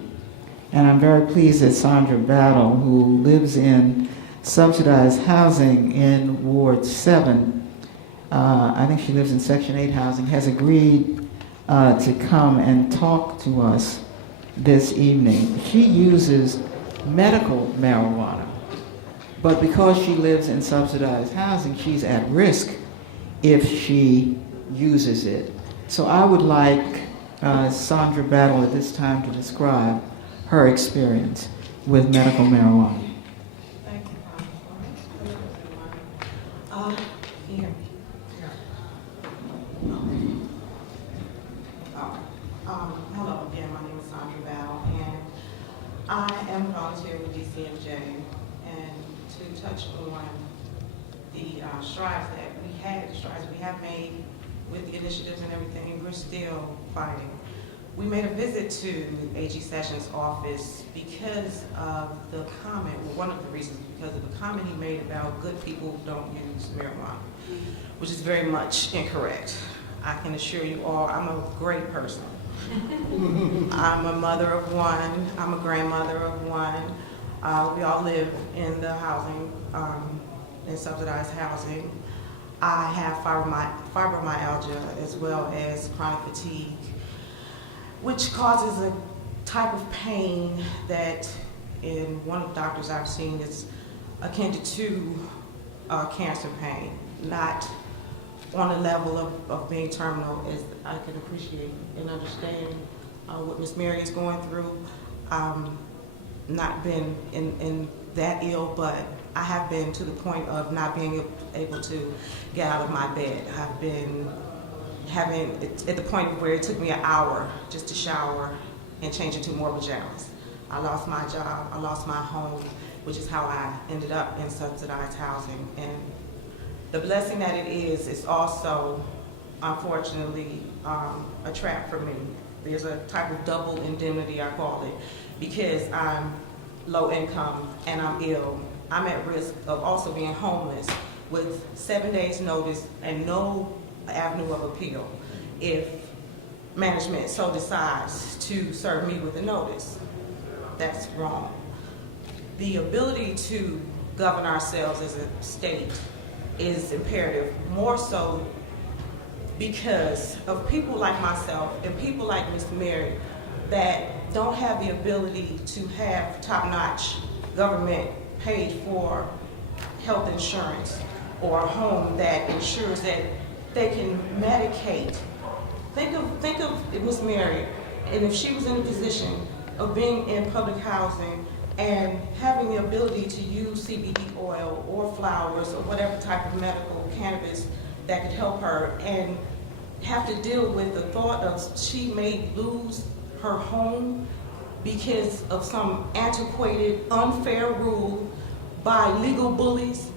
And I'm very pleased that Sandra Battle, who lives in subsidized housing in Ward 7, I think she lives in Section 8 housing, has agreed to come and talk to us this evening. She uses medical marijuana, but because she lives in subsidized housing, she's at risk if she uses it. So I would like Sandra Battle at this time to describe her experience with medical marijuana. Thank you. Here. Hello again, my name is Sandra Battle, and I am a volunteer with DCMJ, and to touch on the strides that we have made with the initiatives and everything, we're still fighting. We made a visit to AG Sessions' office because of the comment, well, one of the reasons, because of the comment he made about good people don't use marijuana, which is very much incorrect. I can assure you all, I'm a great person. I'm a mother of one, I'm a grandmother of one. We all live in the housing, in subsidized housing. I have fibromyalgia as well as chronic fatigue, which causes a type of pain that in one of the doctors I've seen is akin to cancer pain, not on the level of being terminal as I can appreciate and understand what Miss Mary is going through. Not been in that ill, but I have been to the point of not being able to get out of my bed. I've been having it at the point where it took me an hour just to shower and change into more pajamas. I lost my job, I lost my home, which is how I ended up in subsidized housing. And the blessing that it is also, unfortunately, a trap for me. There's a type of double indemnity, I call it, because I'm low income and I'm ill. I'm at risk of also being homeless with 7 days notice and no avenue of appeal if management so decides to serve me with a notice. That's wrong. The ability to govern ourselves as a state is imperative, more so because of people like myself and people like Ms. Mary that don't have the ability to have top-notch government paid for health insurance or a home that ensures that they can medicate. Think of Ms. Mary, and if she was in a position of being in public housing and having the ability to use CBD oil or flowers or whatever type of medical cannabis that could help her, and have to deal with the thought of she may lose her home because of some antiquated, unfair rule by legal bullies,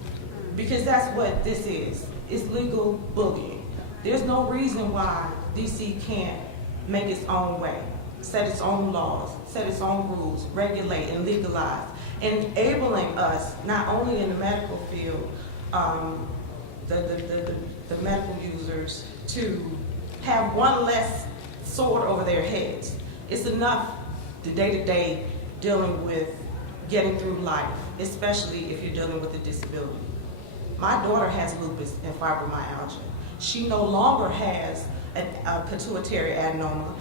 because that's what this is. It's legal bullying. There's no reason why DC can't make its own way, set its own laws, set its own rules, regulate and legalize, enabling us not only in the medical field, the medical users to have one less sword over their heads. It's enough the day-to-day dealing with getting through life, especially if you're dealing with a disability. My daughter has lupus and fibromyalgia. She no longer has a pituitary adenoma,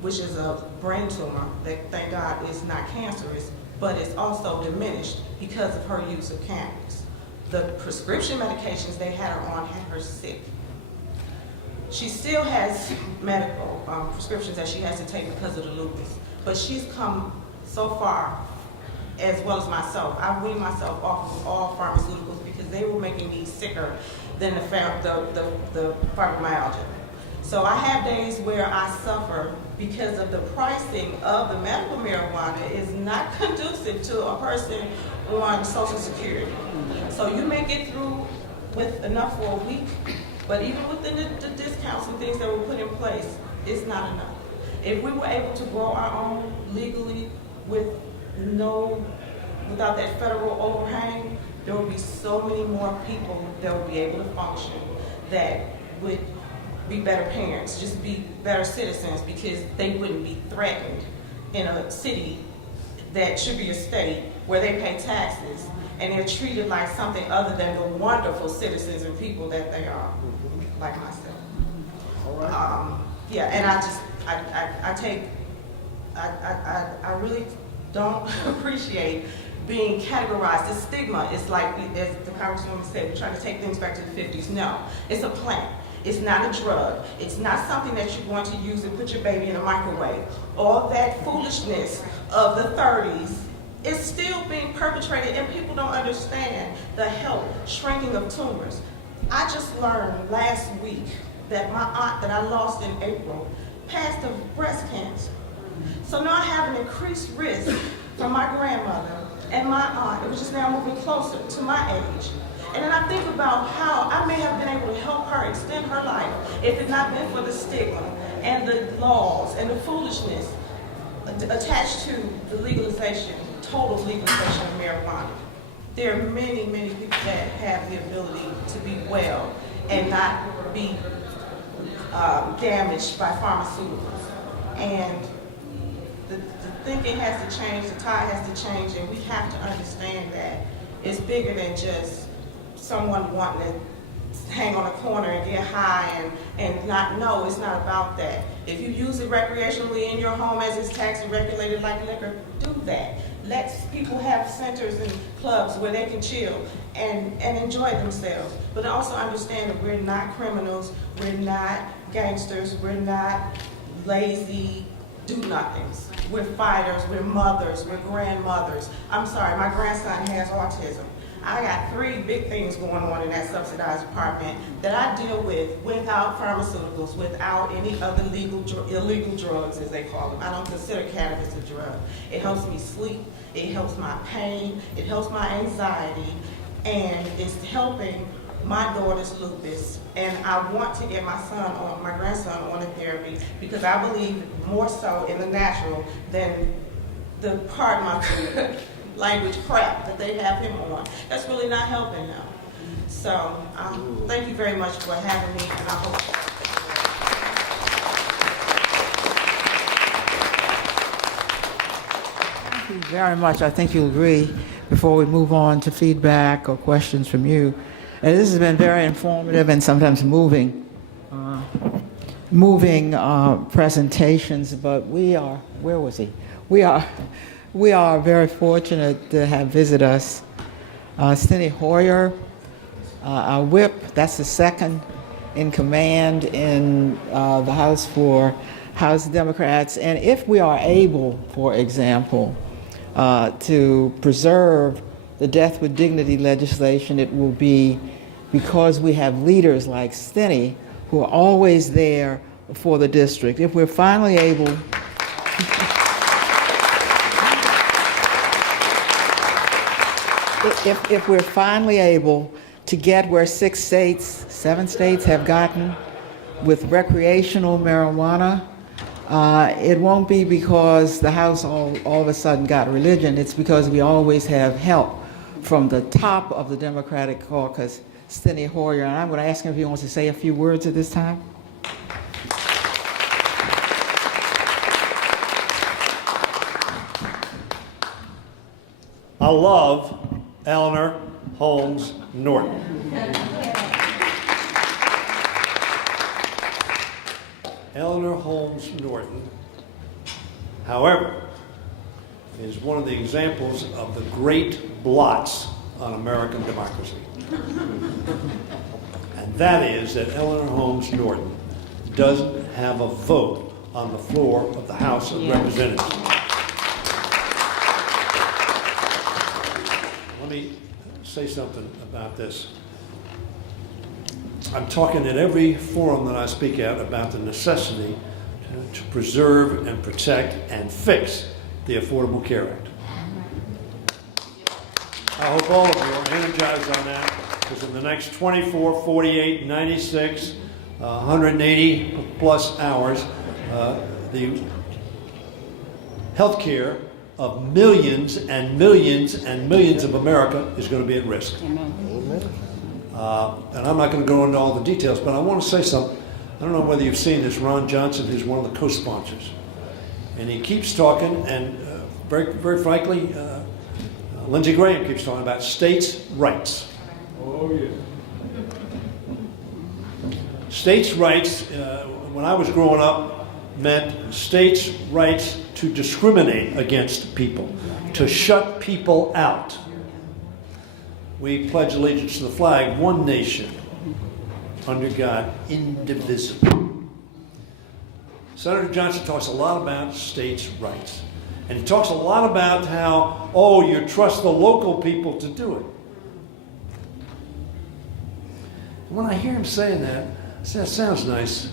which is a brain tumor that, thank God, is not cancerous, but it's also diminished because of her use of cannabis. The prescription medications they had her on had her sick. She still has medical prescriptions that she has to take because of the lupus, but she's come so far, as well as myself. I weaned myself off of all pharmaceuticals because they were making me sicker than the fibromyalgia. So I have days where I suffer because of the pricing of the medical marijuana is not conducive to a person on Social Security. So you may get through with enough for a week, but even within the discounts and things that were put in place, it's not enough. If we were able to grow our own legally without that federal overhang, there would be so many more people that would be able to function, that would be better parents, just be better citizens, because they wouldn't be threatened in a city that should be a state where they pay taxes and they're treated like something other than the wonderful citizens and people that they are, like myself. All right. Yeah, and I really don't appreciate being categorized. The stigma is like, as the Congresswoman said, we're trying to take things back to the 50s. No, it's a plant. It's not a drug. It's not something that you're going to use and put your baby in a microwave. All that foolishness of the 30s is still being perpetrated, and people don't understand the health shrinking of tumors. I just learned last week that my aunt that I lost in April passed of breast cancer. So now I have an increased risk from my grandmother and my aunt. It was just now moving closer to my age. And then I think about how I may have been able to help her extend her life if it had not been for the stigma and the laws and the foolishness attached to the legalization, total legalization of marijuana. There are many, many people that have the ability to be well and not be damaged by pharmaceuticals. And the thinking has to change, the tide has to change, and we have to understand that it's bigger than just someone wanting to hang on a corner and get high and not know. It's not about that. If you use it recreationally in your home as it's taxed and regulated like liquor, do that. Let people have centers and clubs where they can chill and enjoy themselves. But also understand that we're not criminals, we're not gangsters, we're not lazy do-nothings. We're fighters, we're mothers, we're grandmothers. I'm sorry, my grandson has autism. I got 3 big things going on in that subsidized apartment that I deal with without pharmaceuticals, without any other illegal drugs, as they call them. I don't consider cannabis a drug. It helps me sleep, it helps my pain, it helps my anxiety, and it's helping my daughter's lupus. And I want to get my grandson on a therapy, because I believe more so in the natural than the, pardon my language, crap that they have him on. That's really not helping them. So thank you very much for having me, and I hope very much. I think you'll agree before we move on to feedback or questions from you. And this has been very informative and sometimes moving presentations, but we are, where was he? We are very fortunate to have visit us Steny Hoyer, our whip. That's the second in command in the House for House Democrats. And if we are able, for example, to preserve the Death with Dignity legislation, it will be because we have leaders like Steny who are always there for the district. If we're finally able if we're finally able to get where 7 states have gotten with recreational marijuana, it won't be because the House all of a sudden got religion. It's because we always have help from the top of the Democratic caucus, Steny Hoyer. And I'm going to ask him if he wants to say a few words at this time. I love Eleanor Holmes Norton. Eleanor Holmes Norton, however, is one of the examples of the great blots on American democracy. And that is that Eleanor Holmes Norton doesn't have a vote on the floor of the House of Representatives. Let me say something about this. I'm talking at every forum that I speak at about the necessity to preserve and protect and fix the Affordable Care Act. I hope all of you are energized on that, because in the next 24, 48, 96, 180 plus hours, the health care of millions and millions and millions of America is going to be at risk. Amen. And I'm not going to go into all the details, but I want to say something. I don't know whether you've seen this. Ron Johnson, who's one of the co-sponsors, and he keeps talking, and very, very frankly, Lindsey Graham keeps talking about states' rights. Oh, yeah. States' rights, when I was growing up, meant states' rights to discriminate against people, to shut people out. We pledge allegiance to the flag, one nation, under God, indivisible. Senator Johnson talks a lot about states' rights. And he talks a lot about how, you trust the local people to do it. And when I hear him saying that, I say, that sounds nice.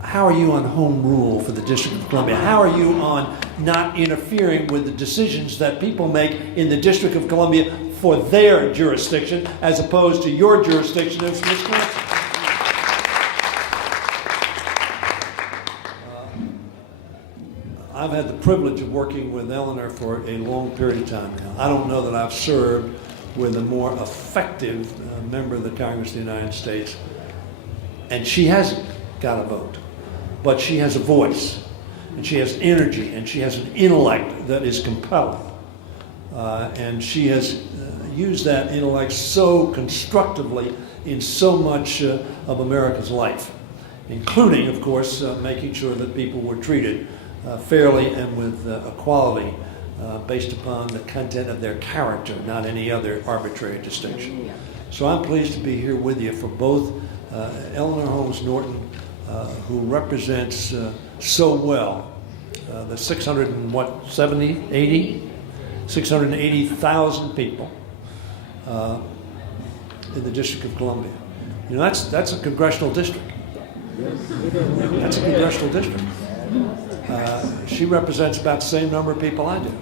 How are you on home rule for the District of Columbia? How are you on not interfering with the decisions that people make in the District of Columbia for their jurisdiction as opposed to your jurisdiction of Wisconsin? I've had the privilege of working with Eleanor for a long period of time now. I don't know that I've served with a more effective member of the Congress of the United States. And she hasn't got a vote, but she has a voice, and she has energy, and she has an intellect that is compelling. And she has used that intellect so constructively in so much of America's life, including, of course, making sure that people were treated fairly and with equality based upon the content of their character, not any other arbitrary distinction. So I'm pleased to be here with you for both Eleanor Holmes Norton, who represents so well the 680,000 people in the District of Columbia. You know, that's a congressional district. That's a congressional district. She represents about the same number of people I do.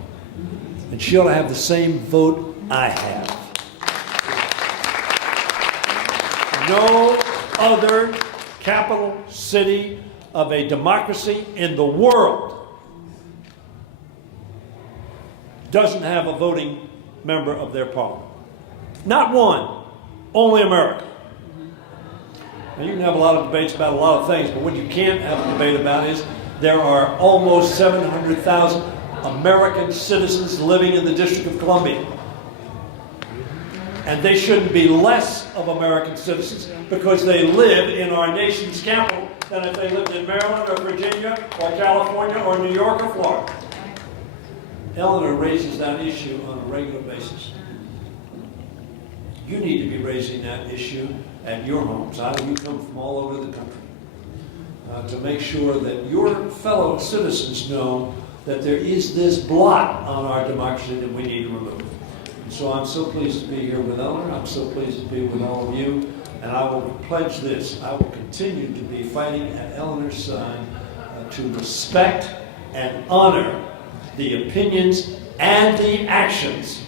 And she ought to have the same vote I have. No other capital city of a democracy in the world doesn't have a voting member of their parliament. Not one. Only America. Now, you can have a lot of debates about a lot of things, but what you can't have a debate about is there are almost 700,000 American citizens living in the District of Columbia. And they shouldn't be less of American citizens because they live in our nation's capital than if they lived in Maryland or Virginia or California or New York or Florida. Eleanor raises that issue on a regular basis. You need to be raising that issue at your homes. You come from all over the country. To make sure that your fellow citizens know that there is this blot on our democracy that we need to remove. And so I'm so pleased to be here with Eleanor. I'm so pleased to be with all of you. And I will pledge this. I will continue to be fighting at Eleanor's side to respect and honor the opinions and the actions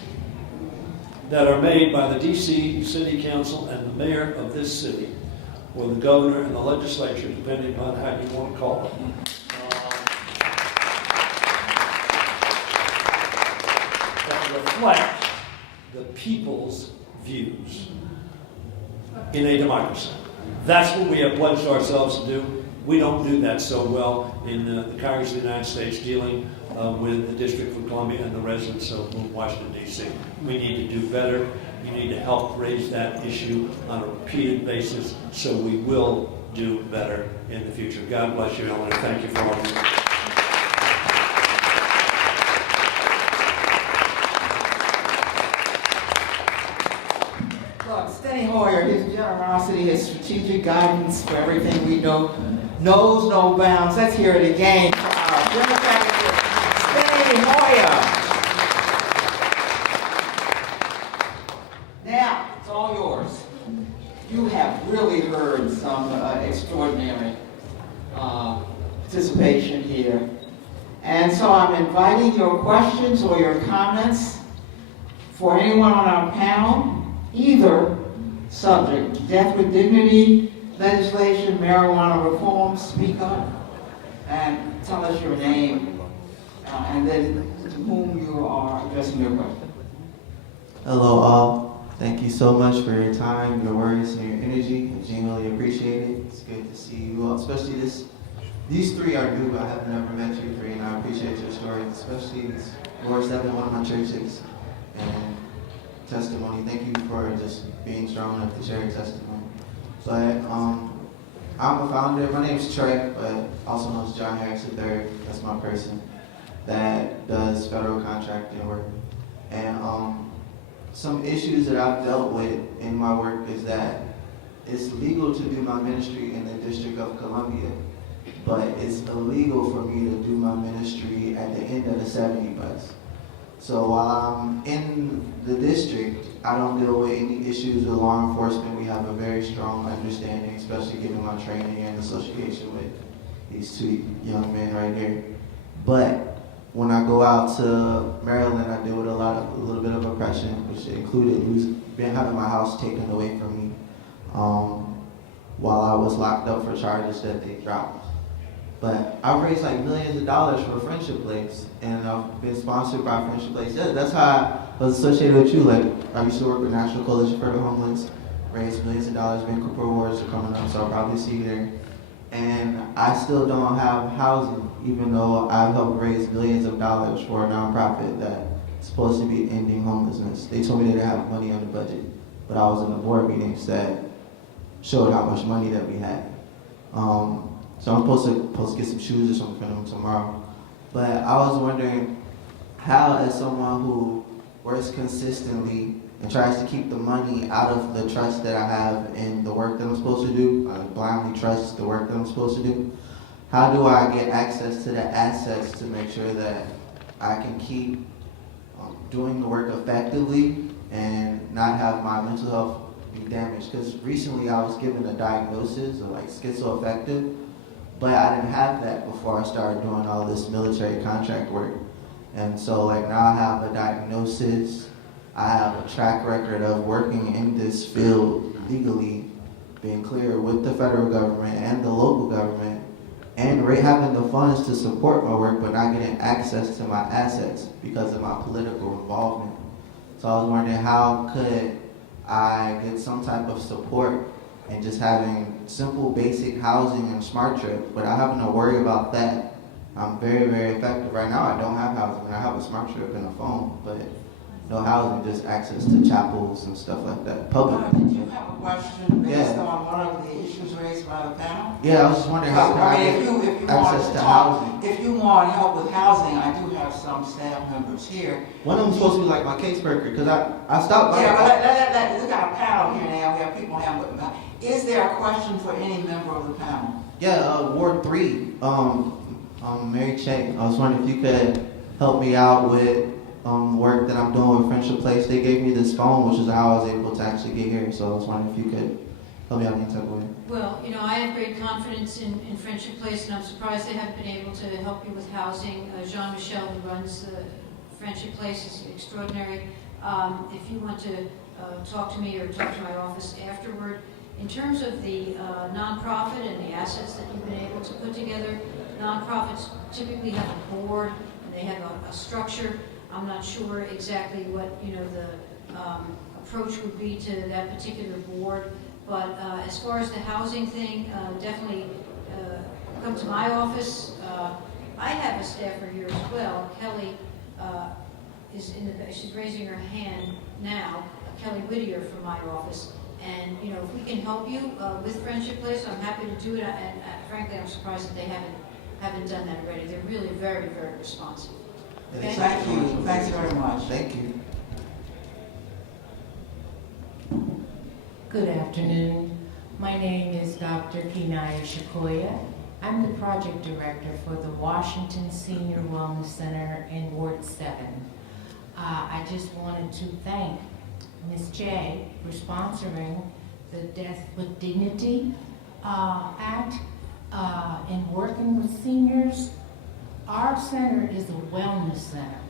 that are made by the D.C. City Council and the mayor of this city, or the governor and the legislature, depending upon how you want to call it. That reflect the people's views in a democracy. That's what we have pledged ourselves to do. We don't do that so well in the Congress of the United States dealing with the District of Columbia and the residents of Washington, D.C. We need to do better. You need to help raise that issue on a repeated basis so we will do better in the future. God bless you, Eleanor. Thank you for all of you. Look, Steny Hoyer, his generosity, his strategic guidance for everything we know, knows no bounds. Let's hear it again for our Democratic Steny Hoyer. Now, it's all yours. You have really heard some extraordinary participation here. And so I'm inviting your questions or your comments for anyone on our panel, either subject, death with dignity, legislation, marijuana reform. Speak up and tell us your name and then to whom you are addressing your question. Hello all. Thank you so much for your time, your words, and your energy. I genuinely appreciate it. It's good to see you all, especially these three are new. I have never met you three, and I appreciate your stories, especially Lord Stephen, one of my churches, and testimony. Thank you for just being strong enough to share your testimony. But I'm a founder. My name is Trey, but also known as John Harris III. That's my person that does federal contracting work. And some issues that I've dealt with in my work is that it's legal to do my ministry in the District of Columbia, but it's illegal for me to do my ministry at the end of the 70 bus. So while I'm in the district, I don't deal with any issues with law enforcement. We have a very strong understanding, especially given my training and association with these two young men right here. But when I go out to Maryland, I deal with a little bit of oppression, which included having my house taken away from me while I was locked up for charges that they dropped. But I've raised like millions of dollars for Friendship Place, and I've been sponsored by Friendship Place. Yeah, that's how I was associated with you. Like, I used to work with National Coalition for the Homeless, raised millions of dollars. Ben Cooper Awards are coming up, so I'll probably see you there. And I still don't have housing, even though I've helped raise millions of dollars for a nonprofit that's supposed to be ending homelessness. They told me they didn't have money on the budget, but I was in the board meetings that showed how much money that we had. So I'm supposed to get some shoes or something for them tomorrow. But I was wondering how, as someone who works consistently and tries to keep the money out of the trust that I have in the work that I'm supposed to do, I blindly trust the work that I'm supposed to do, how do I get access to the assets to make sure that I can keep doing the work effectively and not have my mental health be damaged? Because recently I was given a diagnosis of like schizoaffective, but I didn't have that before I started doing all this military contract work. And so like now I have a diagnosis, I have a track record of working in this field legally, being clear with the federal government and the local government, and having the funds to support my work, but not getting access to my assets because of my political involvement. So I was wondering, how could I get some type of support and just having simple basic housing and smart trip without having to worry about that? I'm very, very effective. Right now, I don't have housing. I have a smart trip and a phone, but no housing, just access to chapels and stuff like that. Public. Did you have a question based Yeah. on one of the issues raised by the panel? Yeah, I was just wondering how can I if get you want access to to talk, housing. if you want help with housing, I do have some staff members here. One of them supposed to be like my caseworker, because I stopped by. Yeah, but we got a panel here now. We have people here. Is there a question for any member of the panel? Yeah, Ward 3, Mary Chang. I was wondering if you could help me out with work that I'm doing with Friendship Place. They gave me this phone, which is how I was able to actually get here. So I was wondering if you could help me out in any type of way. Well, I have great confidence in Friendship Place, and I'm surprised they haven't been able to help you with housing. Jean-Michel, who runs Friendship Place, is extraordinary. If you want to talk to me or talk to my office afterward, in terms of the nonprofit and the assets that you've been able to put together, nonprofits typically have a board and they have a structure. I'm not sure exactly what the approach would be to that particular board, but as far as the housing thing, definitely come to my office. I have a staffer here as well. Kelly is she's raising her hand now. Kelly Whittier from my office. And, if we can help you with Friendship Place, I'm happy to do it. And frankly, I'm surprised that they haven't done that already. They're really very, very responsive. Okay? Thank you. Thanks very much. Thank you. Good afternoon. My name is Dr. Kinaya Shakoya. I'm the project director for the Washington Senior Wellness Center in Ward 7. I just wanted to thank Ms. J for sponsoring the Death with Dignity Act in working with seniors. Our center is a wellness center.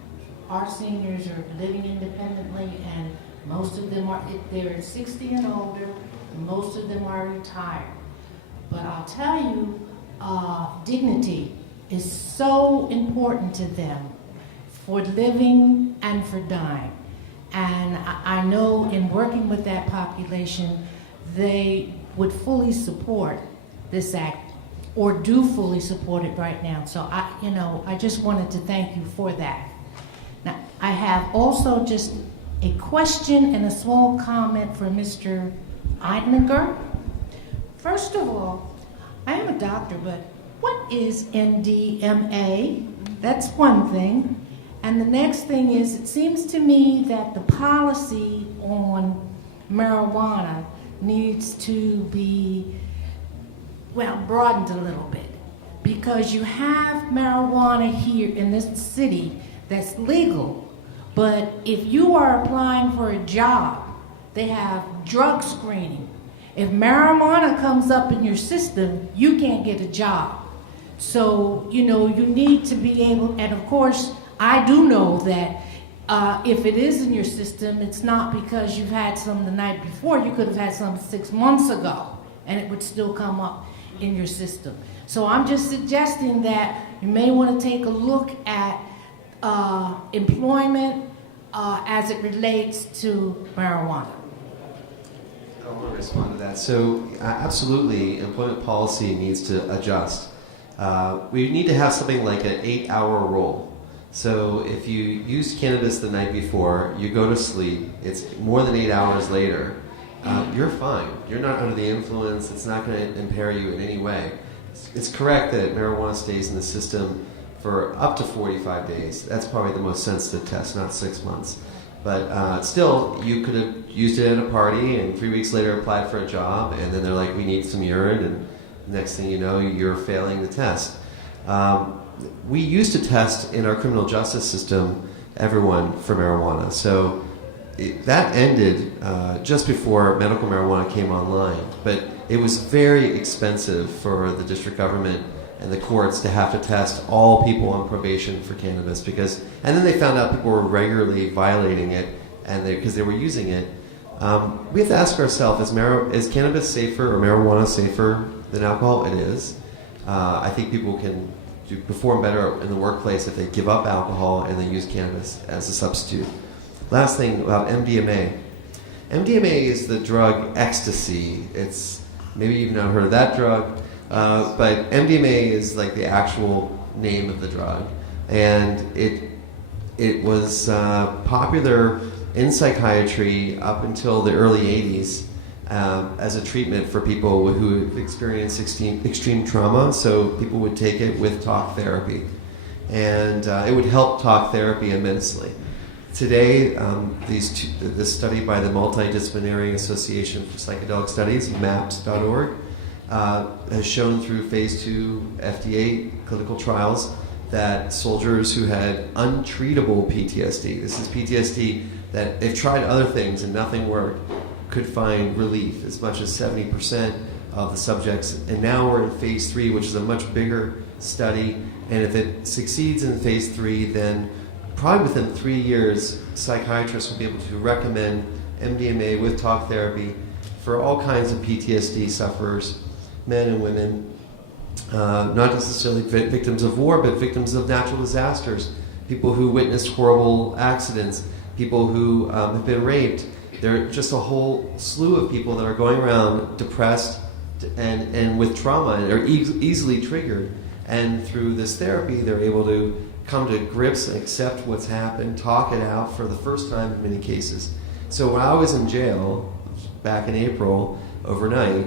Our seniors are living independently, and most of them they're 60 and older, and most of them are retired. But I'll tell you, dignity is so important to them for living and for dying. And I know in working with that population, they would fully support this act, or do fully support it right now. So I just wanted to thank you for that. Now, I have also just a question and a small comment for Mr. Eidlinger. First of all, I am a doctor, but what is MDMA? That's one thing. And the next thing is, it seems to me that the policy on marijuana needs to be, broadened a little bit. Because you have marijuana here in this city that's legal, but if you are applying for a job, they have drug screening. If marijuana comes up in your system, you can't get a job. So, you need to be able, and of course, I do know that if it is in your system, it's not because you've had some the night before. You could have had some 6 months ago, and it would still come up in your system. So I'm just suggesting that you may want to take a look at employment as it relates to marijuana. I want to respond to that. So absolutely, employment policy needs to adjust. We need to have something like an 8-hour rule. So if you used cannabis the night before, you go to sleep, it's more than 8 hours later, you're fine. You're not under the influence. It's not going to impair you in any way. It's correct that marijuana stays in the system for up to 45 days. That's probably the most sensitive test, not 6 months. But still, you could have used it at a party and 3 weeks later applied for a job, and then they're like, we need some urine, and next thing you know, you're failing the test. We used to test in our criminal justice system everyone for marijuana. So that ended just before medical marijuana came online. But it was very expensive for the district government and the courts to have to test all people on probation for cannabis and then they found out people were regularly violating it and because they were using it. We have to ask ourselves, is cannabis safer or marijuana safer than alcohol? It is. I think people can perform better in the workplace if they give up alcohol and they use cannabis as a substitute. Last thing about MDMA. MDMA is the drug ecstasy. Maybe you've not heard of that drug, but MDMA is like the actual name of the drug, and it was popular in psychiatry up until the early 80s as a treatment for people who have experienced extreme trauma. So people would take it with talk therapy, and it would help talk therapy immensely. Today, this study by the Multidisciplinary Association for Psychedelic Studies, MAPS.org, has shown through phase 2 FDA clinical trials that soldiers who had untreatable PTSD, this is PTSD that they've tried other things and nothing worked, could find relief, as much as 70% of the subjects. And now we're in phase 3, which is a much bigger study, and if it succeeds in phase 3, then probably within 3 years, psychiatrists will be able to recommend MDMA with talk therapy for all kinds of PTSD sufferers, men and women, not necessarily victims of war, but victims of natural disasters, people who witnessed horrible accidents, people who have been raped. There are just a whole slew of people that are going around depressed and with trauma and are easily triggered. And through this therapy, they're able to come to grips and accept what's happened, talk it out for the first time in many cases. So when I was in jail back in April, overnight,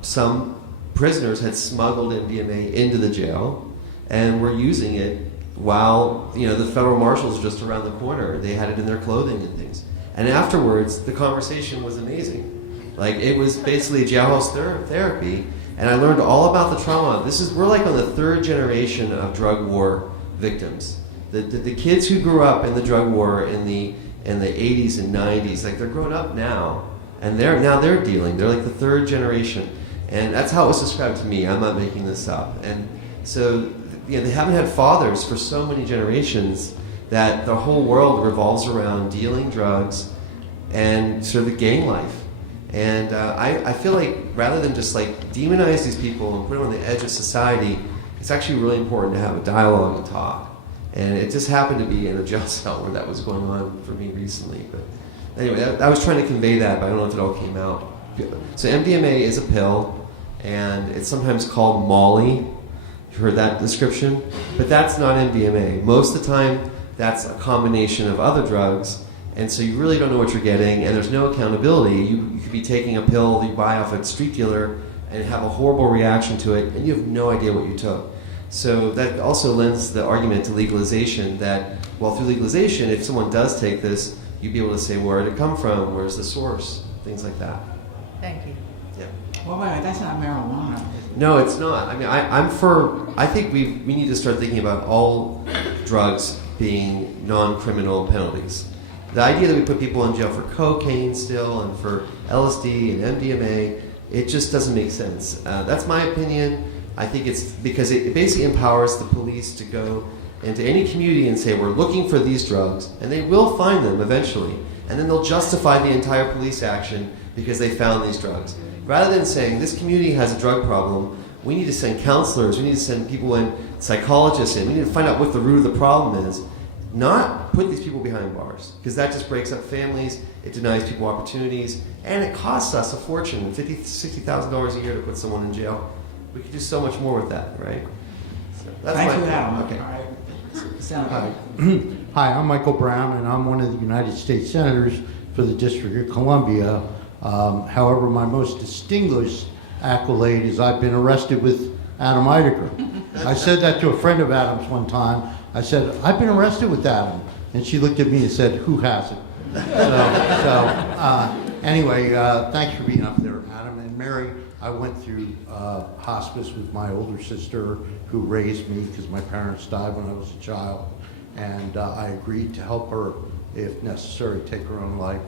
some prisoners had smuggled MDMA into the jail and were using it while, the federal marshals just around the corner. They had it in their clothing and things. And afterwards, the conversation was amazing. Like, it was basically jailhouse therapy, and I learned all about the trauma. We're like on the 3rd generation of drug war victims. The kids who grew up in the drug war in the 80s and 90s, like, they're grown up now, and they're dealing. They're like the 3rd generation. And that's how it was described to me. I'm not making this up. And so, they haven't had fathers for so many generations that the whole world revolves around dealing drugs and sort of the gang life. And I feel like rather than just like demonize these people and put them on the edge of society, it's actually really important to have a dialogue and talk. And it just happened to be in a jail cell where that was going on for me recently. But anyway, I was trying to convey that, but I don't know if it all came out. So MDMA is a pill, and it's sometimes called Molly. You've heard that description? But that's not MDMA. Most of the time, that's a combination of other drugs, and so you really don't know what you're getting, and there's no accountability. You could be taking a pill that you buy off a street dealer and have a horrible reaction to it, and you have no idea what you took. So that also lends the argument to legalization that, well, through legalization, if someone does take this, you'd be able to say, where did it come from? Where's the source? Things like that. Thank you. Yeah. Well, wait, that's not marijuana. No, it's not. I mean, I think we need to start thinking about all drugs being non-criminal penalties. The idea that we put people in jail for cocaine still and for LSD and MDMA, it just doesn't make sense. That's my opinion. I think it's because it basically empowers the police to go into any community and say, we're looking for these drugs, and they will find them eventually. And then they'll justify the entire police action because they found these drugs. Rather than saying, this community has a drug problem, we need to send counselors, we need to send people in, psychologists in, we need to find out what the root of the problem is, not put these people behind bars, because that just breaks up families, it denies people opportunities, and it costs us a fortune, $50,000, $60,000 a year to put someone in jail. We could do so much more with that, right? So that's Thank my you, Alan. Okay. All right. Senator. Hi, I'm Michael Brown, and I'm one of the United States Senators for the District of Columbia. However, my most distinguished accolade is I've been arrested with Adam Eidinger. I said that to a friend of Adam's one time. I said, I've been arrested with Adam. And she looked at me and said, who hasn't? Anyway, thanks for being up there, Adam. And Mary, I went through hospice with my older sister who raised me because my parents died when I was a child. And I agreed to help her, if necessary, take her own life.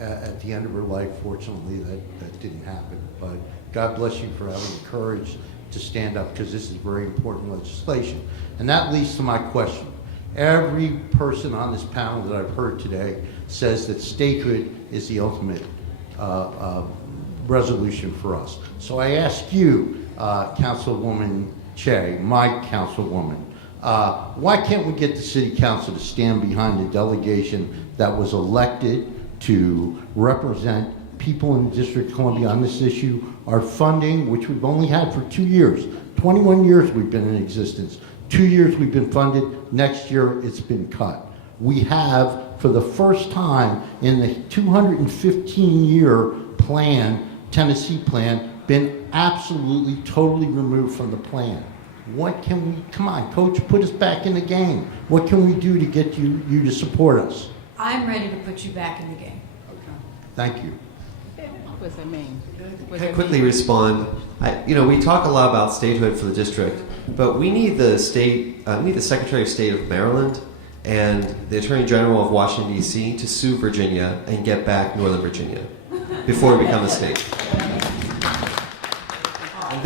At the end of her life, fortunately, that didn't happen. But God bless you for having the courage to stand up, because this is very important legislation. And that leads to my question. Every person on this panel that I've heard today says that statehood is the ultimate resolution for us. So I ask you, Councilwoman Che, my councilwoman, why can't we get the city council to stand behind the delegation that was elected to represent people in the District of Columbia on this issue? Our funding, which we've only had for 2 years, 21 years we've been in existence. 2 years we've been funded. Next year it's been cut. We have, for the first time in the 215-year plan, Tennessee plan, been absolutely, totally removed from the plan. What can we, come on, Coach, put us back in the game. What can we do to get you to support us? I'm ready to put you back in the game. Thank you. What does that mean? Can I quickly respond? We talk a lot about statehood for the district, but we need the Secretary of State of Maryland and the Attorney General of Washington, D.C. to sue Virginia and get back Northern Virginia before we become a state. And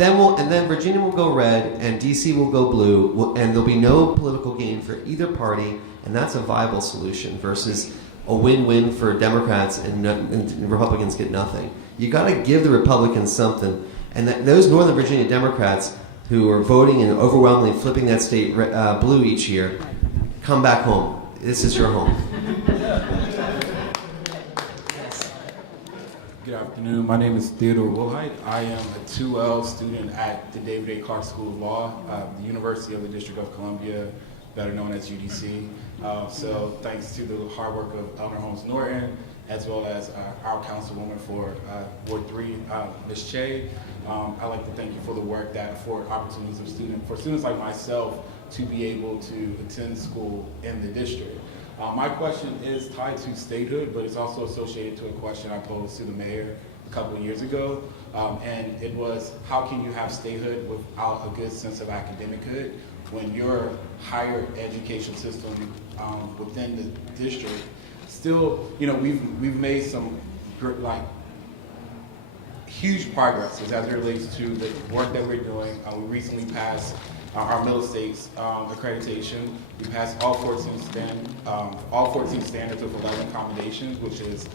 then Virginia will go red and D.C. will go blue, and there'll be no political gain for either party, and that's a viable solution versus a win-win for Democrats and Republicans get nothing. You got to give the Republicans something, and those Northern Virginia Democrats who are voting and overwhelmingly flipping that state blue each year, come back home. This is your home. Good afternoon. My name is Theodore Wilhite. I am a 2L student at the David A. Clark School of Law, the University of the District of Columbia, better known as UDC. So thanks to the hard work of Eleanor Holmes Norton, as well as our councilwoman for Ward 3, Ms. Che. I'd like to thank you for the work that afford opportunities for students like myself to be able to attend school in the district. My question is tied to statehood, but it's also associated to a question I posed to the mayor a couple of years ago. And it was, how can you have statehood without a good sense of academichood when your higher education system within the district still, we've made some huge progress as it relates to the work that we're doing. We recently passed our middle states accreditation. We passed all 14 standards with 11 accommodations, which is,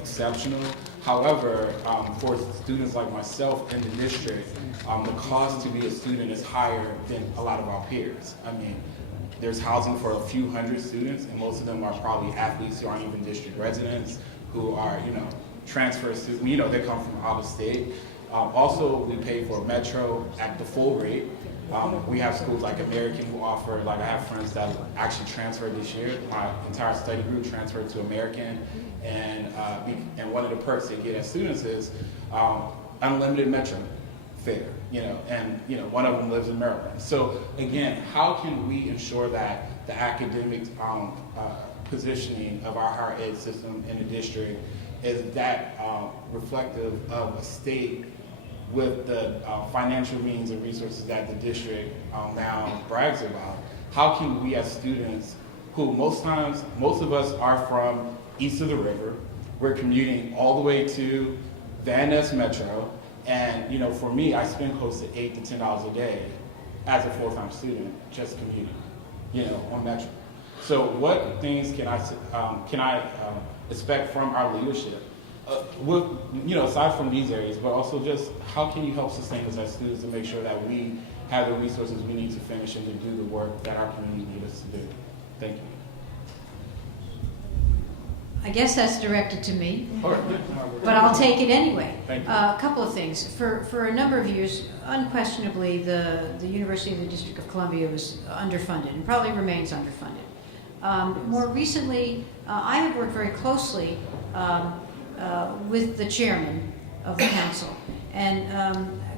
exceptional. However, for students like myself in the district, the cost to be a student is higher than a lot of our peers. I mean, there's housing for a few hundred students, and most of them are probably athletes who aren't even district residents, who are, transfer students, they come from out of state. Also, we pay for Metro at the full rate. We have schools like American who offer, I have friends that actually transferred this year. My entire study group transferred to American, and one of the perks they get as students is unlimited Metro fare, and one of them lives in Maryland. So again, how can we ensure that the academic positioning of our higher ed system in the district is that reflective of a state with the financial means and resources that the district now brags about? How can we as students, who most of us are from east of the river, we're commuting all the way to Van Ness Metro, and for me, I spend close to $8 to $10 a day as a full-time student just commuting, on Metro. So what things can I expect from our leadership? Aside from these areas, but also just how can you help sustain us as students to make sure that we have the resources we need to finish and to do the work that our community needs us to do? Thank you. I guess that's directed to me, but I'll take it anyway. Thank you. A couple of things. For a number of years, unquestionably, the University of the District of Columbia was underfunded and probably remains underfunded. More recently, I have worked very closely with the chairman of the council. And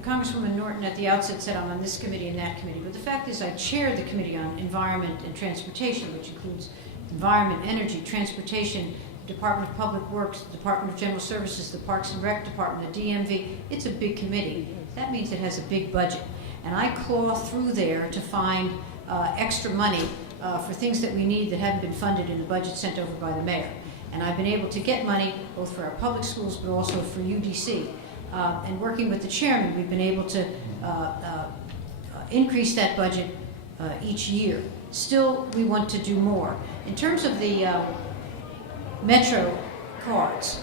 Congresswoman Norton at the outset said I'm on this committee and that committee, but the fact is I chair the Committee on Environment and Transportation, which includes environment, energy, transportation, Department of Public Works, Department of General Services, the Parks and Rec Department, the DMV. It's a big committee. That means it has a big budget. And I claw through there to find extra money for things that we need that haven't been funded in the budget sent over by the mayor. And I've been able to get money both for our public schools but also for UDC. And working with the chairman, we've been able to increase that budget each year. Still, we want to do more. In terms of the Metro cards,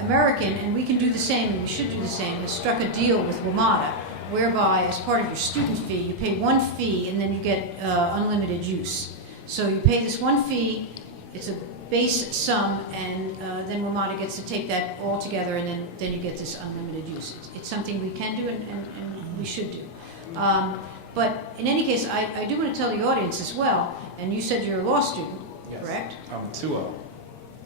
American, and we can do the same, and we should do the same, has struck a deal with WMATA, whereby as part of your student fee, you pay one fee and then you get unlimited use. So you pay this one fee, it's a base sum, and then WMATA gets to take that all together, and then you get this unlimited use. It's something we can do and we should do. But in any case, I do want to tell the audience as well, and you said you're a law student, Yes. correct? 2-0.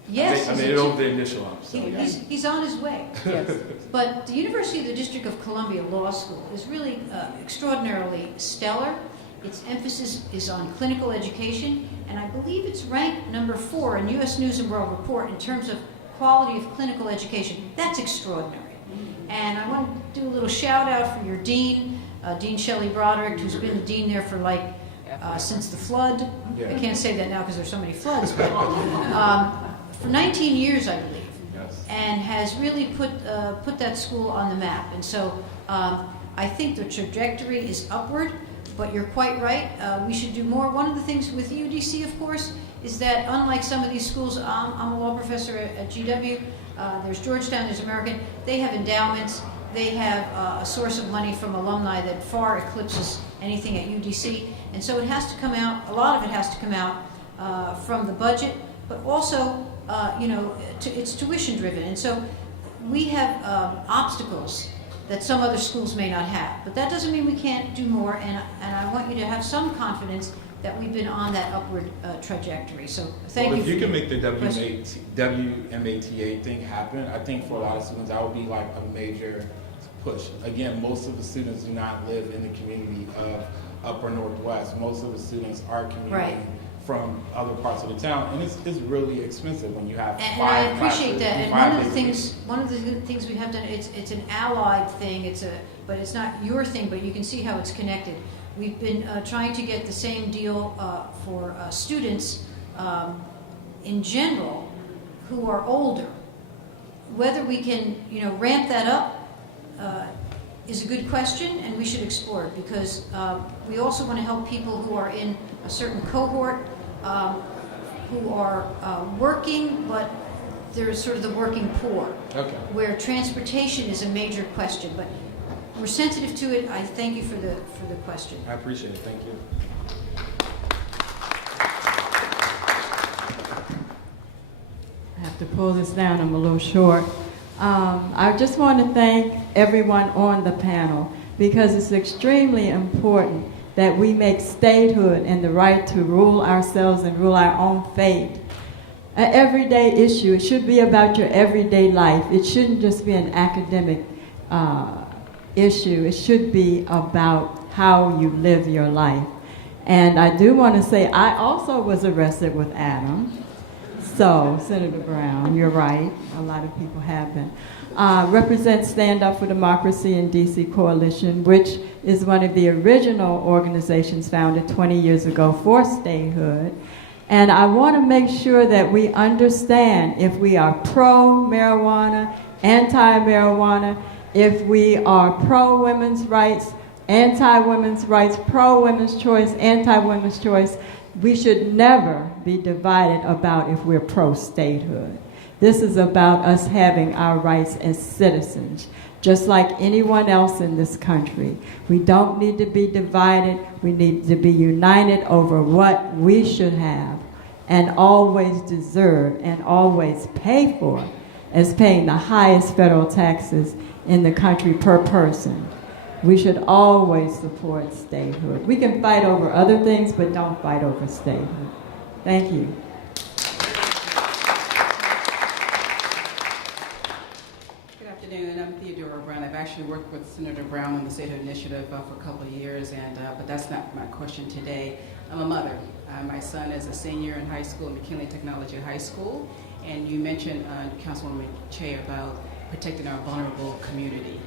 Yes. I made it over the initial up. So, yeah. He's on his way. Yes. But the University of the District of Columbia Law School is really extraordinarily stellar. Its emphasis is on clinical education, and I believe it's ranked number 4 in U.S. News and World Report in terms of quality of clinical education. That's extraordinary. And I want to do a little shout out for your dean, Dean Shelley Broderick, who's been the dean there for since the flood. Yeah. I can't say that now because there's so many floods, but for 19 years, I believe. Yes. And has really put that school on the map. And so I think the trajectory is upward, but you're quite right. We should do more. One of the things with UDC, of course, is that unlike some of these schools, I'm a law professor at GW, there's Georgetown, there's American, they have endowments, they have a source of money from alumni that far eclipses anything at UDC. And so it has to come out, a lot of it has to come out from the budget, but also it's tuition driven, and so we have obstacles that some other schools may not have. But that doesn't mean we can't do more, and I want you to have some confidence that we've been on that upward trajectory. So thank you. If you can make the question. WMATA thing happen, I think for a lot of students that would be like a major push. Again, most of the students do not live in the community of Upper Northwest. Most of the students are community. Right. From other parts of the town, and it's really expensive when you have And 5 I appreciate classes that. in And 5 one of the days. things we have done, it's an allied thing. But it's not your thing. But you can see how it's connected. We've been trying to get the same deal for students in general who are older. Whether we can, ramp that up is a good question, and we should explore it because we also want to help people who are in a certain cohort. Who are working, but they're sort of the working poor, Okay. where transportation is a major question. But we're sensitive to it. I thank you for the question. I appreciate it. Thank you. I have to pull this down. I'm a little short. I just want to thank everyone on the panel because it's extremely important that we make statehood and the right to rule ourselves and rule our own fate an everyday issue. It should be about your everyday life. It shouldn't just be an academic issue. It should be about how you live your life. And I do want to say I also was arrested with Adam. So, Senator Brown, you're right. A lot of people have been. Represent Stand Up for Democracy in DC Coalition, which is one of the original organizations founded 20 years ago for statehood. And I want to make sure that we understand if we are pro-marijuana, anti-marijuana, if we are pro-women's rights, anti-women's rights, pro-women's choice, anti-women's choice, we should never be divided about if we're pro-statehood. This is about us having our rights as citizens, just like anyone else in this country. We don't need to be divided. We need to be united over what we should have and always deserve and always pay for, as paying the highest federal taxes in the country per person. We should always support statehood. We can fight over other things, but don't fight over statehood. Thank you. Good afternoon. I'm Theodora Brown. I've actually worked with Senator Brown on the Statehood Initiative for a couple of years, but that's not my question today. I'm a mother. My son is a senior in high school, McKinley Technology High School, and you mentioned, Councilwoman Che, about protecting our vulnerable community.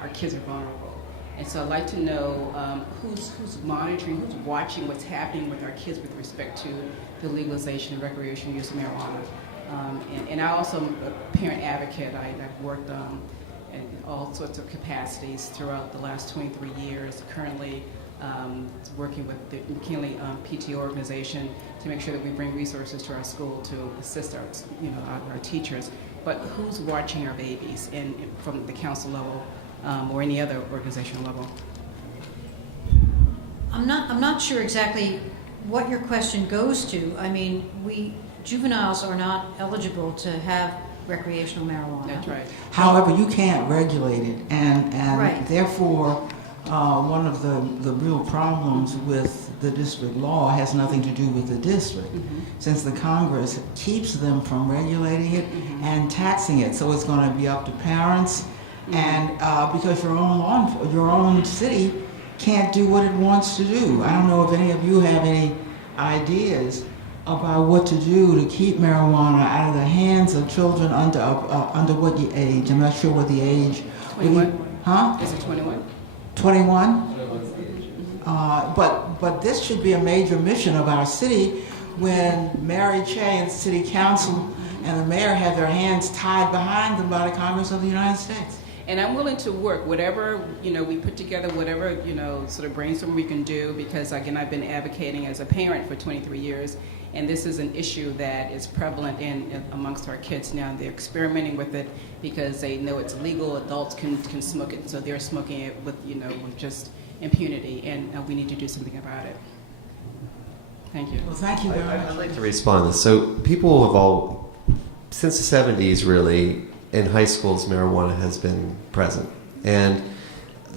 Our kids are vulnerable. And so I'd like to know who's monitoring, who's watching what's happening with our kids with respect to the legalization of recreational use of marijuana. And I also am a parent advocate. I've worked in all sorts of capacities throughout the last 23 years. Currently working with the McKinley PTO organization to make sure that we bring resources to our school to assist our teachers. But who's watching our babies from the council level or any other organizational level? I'm not sure exactly what your question goes to. I mean, juveniles are not eligible to have recreational marijuana. That's right. However, you can't regulate it, and Right. therefore, one of the real problems with the district law has nothing to do with the district, since the Congress keeps them from regulating it and taxing it. So it's going to be up to parents, and because your own city can't do what it wants to do. I don't know if any of you have any ideas about what to do to keep marijuana out of the hands of children under what age? I'm not sure what the age. 21. Huh? Is it 21? 21? But this should be a major mission of our city when Mary Cheh and City Council and the mayor have their hands tied behind them by the Congress of the United States. And I'm willing to work whatever, we put together, whatever, sort of brainstorm we can do, because again, I've been advocating as a parent for 23 years, and this is an issue that is prevalent amongst our kids now. They're experimenting with it because they know it's legal, adults can smoke it, so they're smoking it with just impunity, and we need to do something about it. Thank you. Well, thank you very much. I'd like to respond to this. So people have all, since the 70s really, in high schools, marijuana has been present, and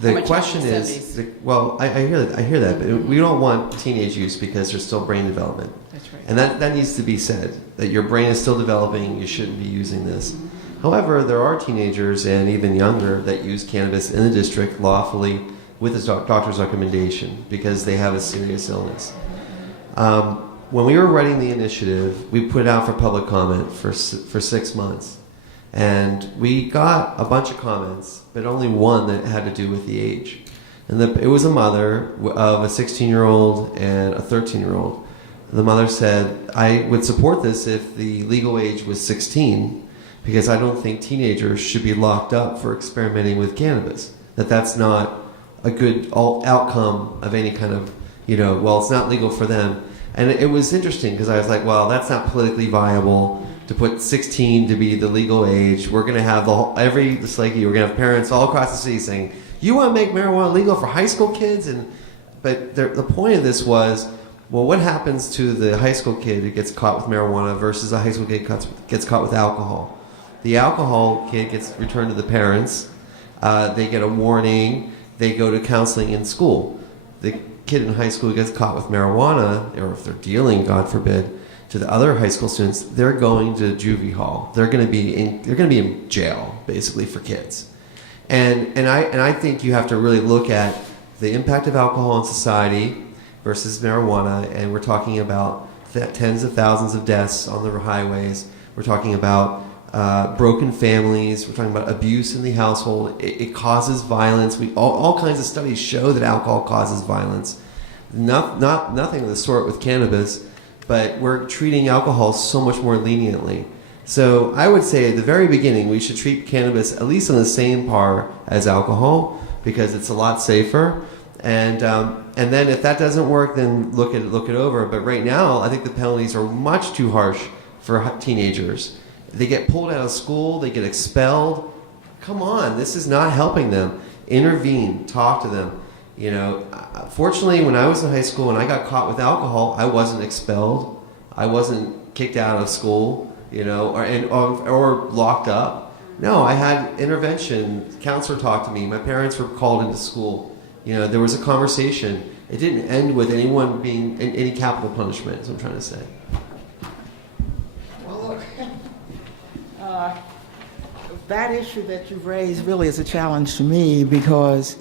the question is, I hear that, but we don't want teenage use because there's still brain development. That's right. And that needs to be said, that your brain is still developing, you shouldn't be using this. However, there are teenagers and even younger that use cannabis in the district lawfully with a doctor's recommendation because they have a serious illness. When we were writing the initiative, we put it out for public comment for 6 months. And we got a bunch of comments, but only one that had to do with the age. And it was a mother of a 16-year-old and a 13-year-old. The mother said, I would support this if the legal age was 16, because I don't think teenagers should be locked up for experimenting with cannabis. That's not a good outcome of any kind of, it's not legal for them. And it was interesting because I was like, well, that's not politically viable to put 16 to be the legal age. We're going to have we're going to have parents all across the city saying, you want to make marijuana legal for high school kids? But the point of this was, well, what happens to the high school kid who gets caught with marijuana versus a high school kid gets caught with alcohol? The alcohol kid gets returned to the parents. They get a warning. They go to counseling in school. The kid in high school who gets caught with marijuana, or if they're dealing, God forbid, to the other high school students, they're going to juvie hall. They're going to be in jail, basically, for kids. And I think you have to really look at the impact of alcohol on society versus marijuana, and we're talking about tens of thousands of deaths on the highways. We're talking about broken families. We're talking about abuse in the household. It causes violence. All kinds of studies show that alcohol causes violence. Nothing of the sort with cannabis, but we're treating alcohol so much more leniently. So I would say at the very beginning, we should treat cannabis at least on the same par as alcohol because it's a lot safer. And then if that doesn't work, then look it over. But right now, I think the penalties are much too harsh for teenagers. They get pulled out of school, they get expelled. Come on, this is not helping them. Intervene, talk to them. Fortunately, when I was in high school and I got caught with alcohol, I wasn't expelled. I wasn't kicked out of school, or locked up. No, I had intervention. Counselor talked to me. My parents were called into school. There was a conversation. It didn't end with anyone being in any capital punishment, is what I'm trying to say. Well, look, that issue that you've raised really is a challenge to me because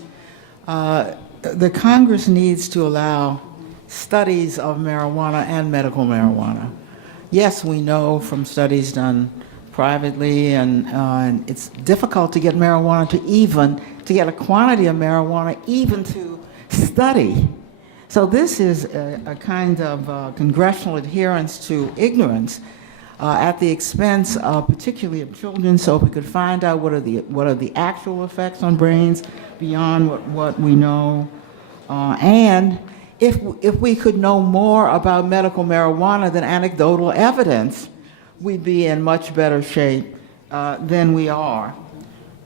the Congress needs to allow studies of marijuana and medical marijuana. Yes, we know from studies done privately, and it's difficult to get marijuana to get a quantity of marijuana even to study. So this is a kind of congressional adherence to ignorance at the expense of particularly of children. So if we could find out what are the actual effects on brains beyond what we know, and if we could know more about medical marijuana than anecdotal evidence, we'd be in much better shape than we are.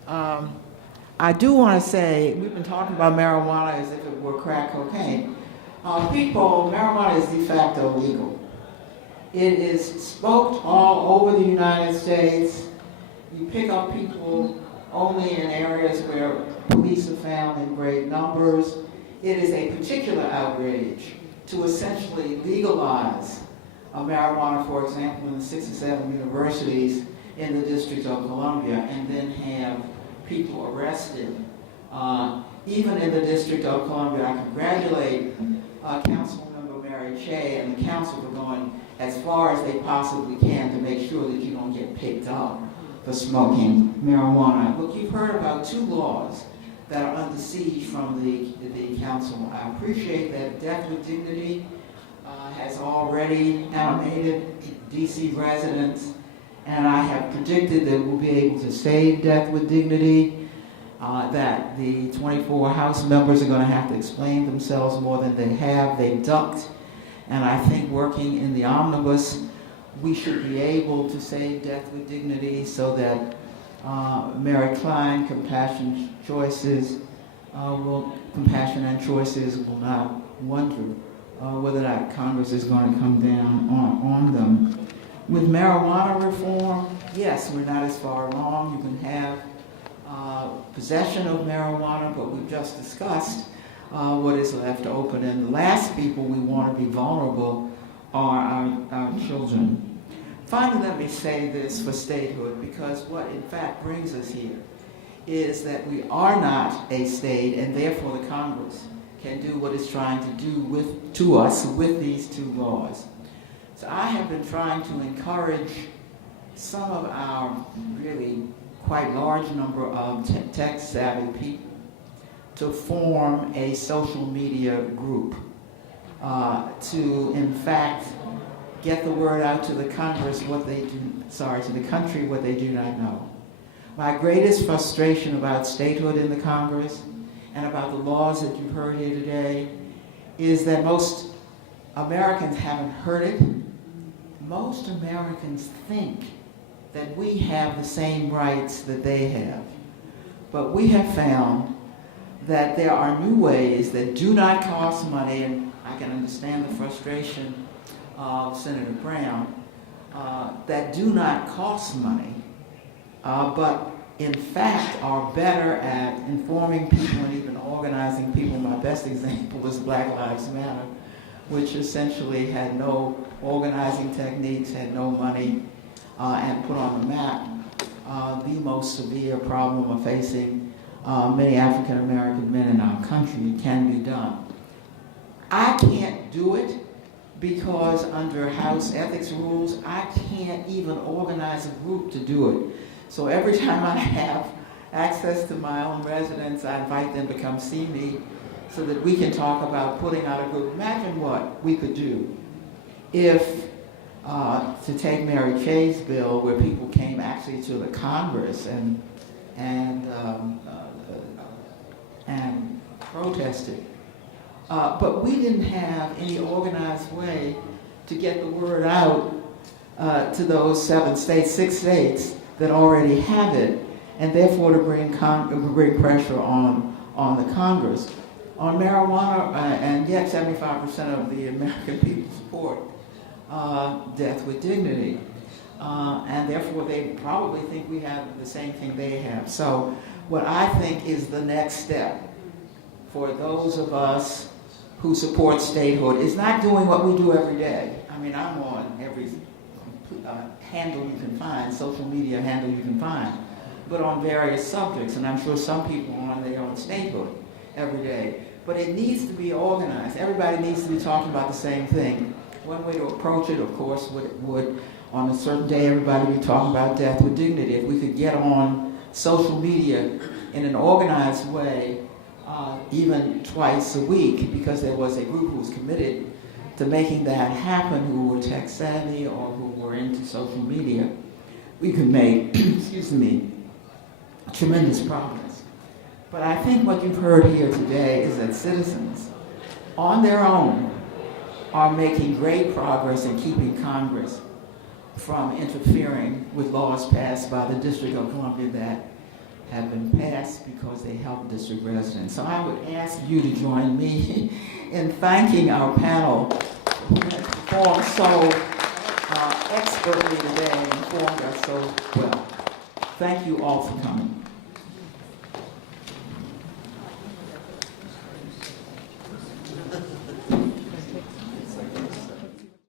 I do want to say, we've been talking about marijuana as if it were crack cocaine. Marijuana is de facto legal. It is smoked all over the United States. You pick up people only in areas where police are found in great numbers. It is a particular outrage to essentially legalize marijuana, for example, in the 6 or 7 universities in the District of Columbia, and then have people arrested. Even in the District of Columbia, I congratulate Councilmember Mary Che and the council for going as far as they possibly can to make sure that you don't get picked up for smoking marijuana. Look, you've heard about 2 laws that are under siege from the council. I appreciate that death with dignity has already animated DC residents, and I have predicted that we'll be able to save death with dignity, that the 24 House members are going to have to explain themselves more than they have. They ducked, and I think working in the omnibus, we should be able to save death with dignity so that Mary Klein, Compassion and Choices will not wonder whether or not Congress is going to come down on them. With marijuana reform, yes, we're not as far along. You can have possession of marijuana, but we've just discussed what is left open. And the last people we want to be vulnerable are our children. Finally, let me say this for statehood, because what in fact brings us here is that we are not a state, and therefore the Congress can do what it's trying to do to us with these 2 laws. So I have been trying to encourage some of our really quite large number of tech-savvy people to form a social media group to, in fact, get the word out to the Congress to the country what they do not know. My greatest frustration about statehood in the Congress and about the laws that you've heard here today is that most Americans haven't heard it. Most Americans think that we have the same rights that they have. But we have found that there are new ways that do not cost money, and I can understand the frustration of Senator Brown, that do not cost money, but in fact are better at informing people and even organizing people. My best example is Black Lives Matter, which essentially had no organizing techniques, had no money, and put on the map the most severe problem of facing many African American men in our country. It can be done. I can't do it because under House ethics rules, I can't even organize a group to do it. So every time I have access to my own residents, I invite them to come see me so that we can talk about putting out a group. Imagine what we could do if, to take Mary Che's bill, where people came actually to the Congress and protested. But we didn't have any organized way to get the word out to those 6 states that already have it, and therefore to bring pressure on the Congress. On marijuana, and yet 75% of the American people support death with dignity. And therefore they probably think we have the same thing they have. So what I think is the next step for those of us who support statehood is not doing what we do every day. I mean, I'm on every handle you can find, social media handle you can find, but on various subjects, and I'm sure some people are on their own statehood every day. But it needs to be organized. Everybody needs to be talking about the same thing. One way to approach it, of course, would on a certain day, everybody be talking about death with dignity. If we could get on social media in an organized way, even twice a week, because there was a group who was committed to making that happen, who were tech savvy or who were into social media, we could make, tremendous progress. But I think what you've heard here today is that citizens, on their own, are making great progress in keeping Congress from interfering with laws passed by the District of Columbia that have been passed because they help district residents. So I would ask you to join me in thanking our panel who has performed so expertly today and informed us so well. Thank you all for coming.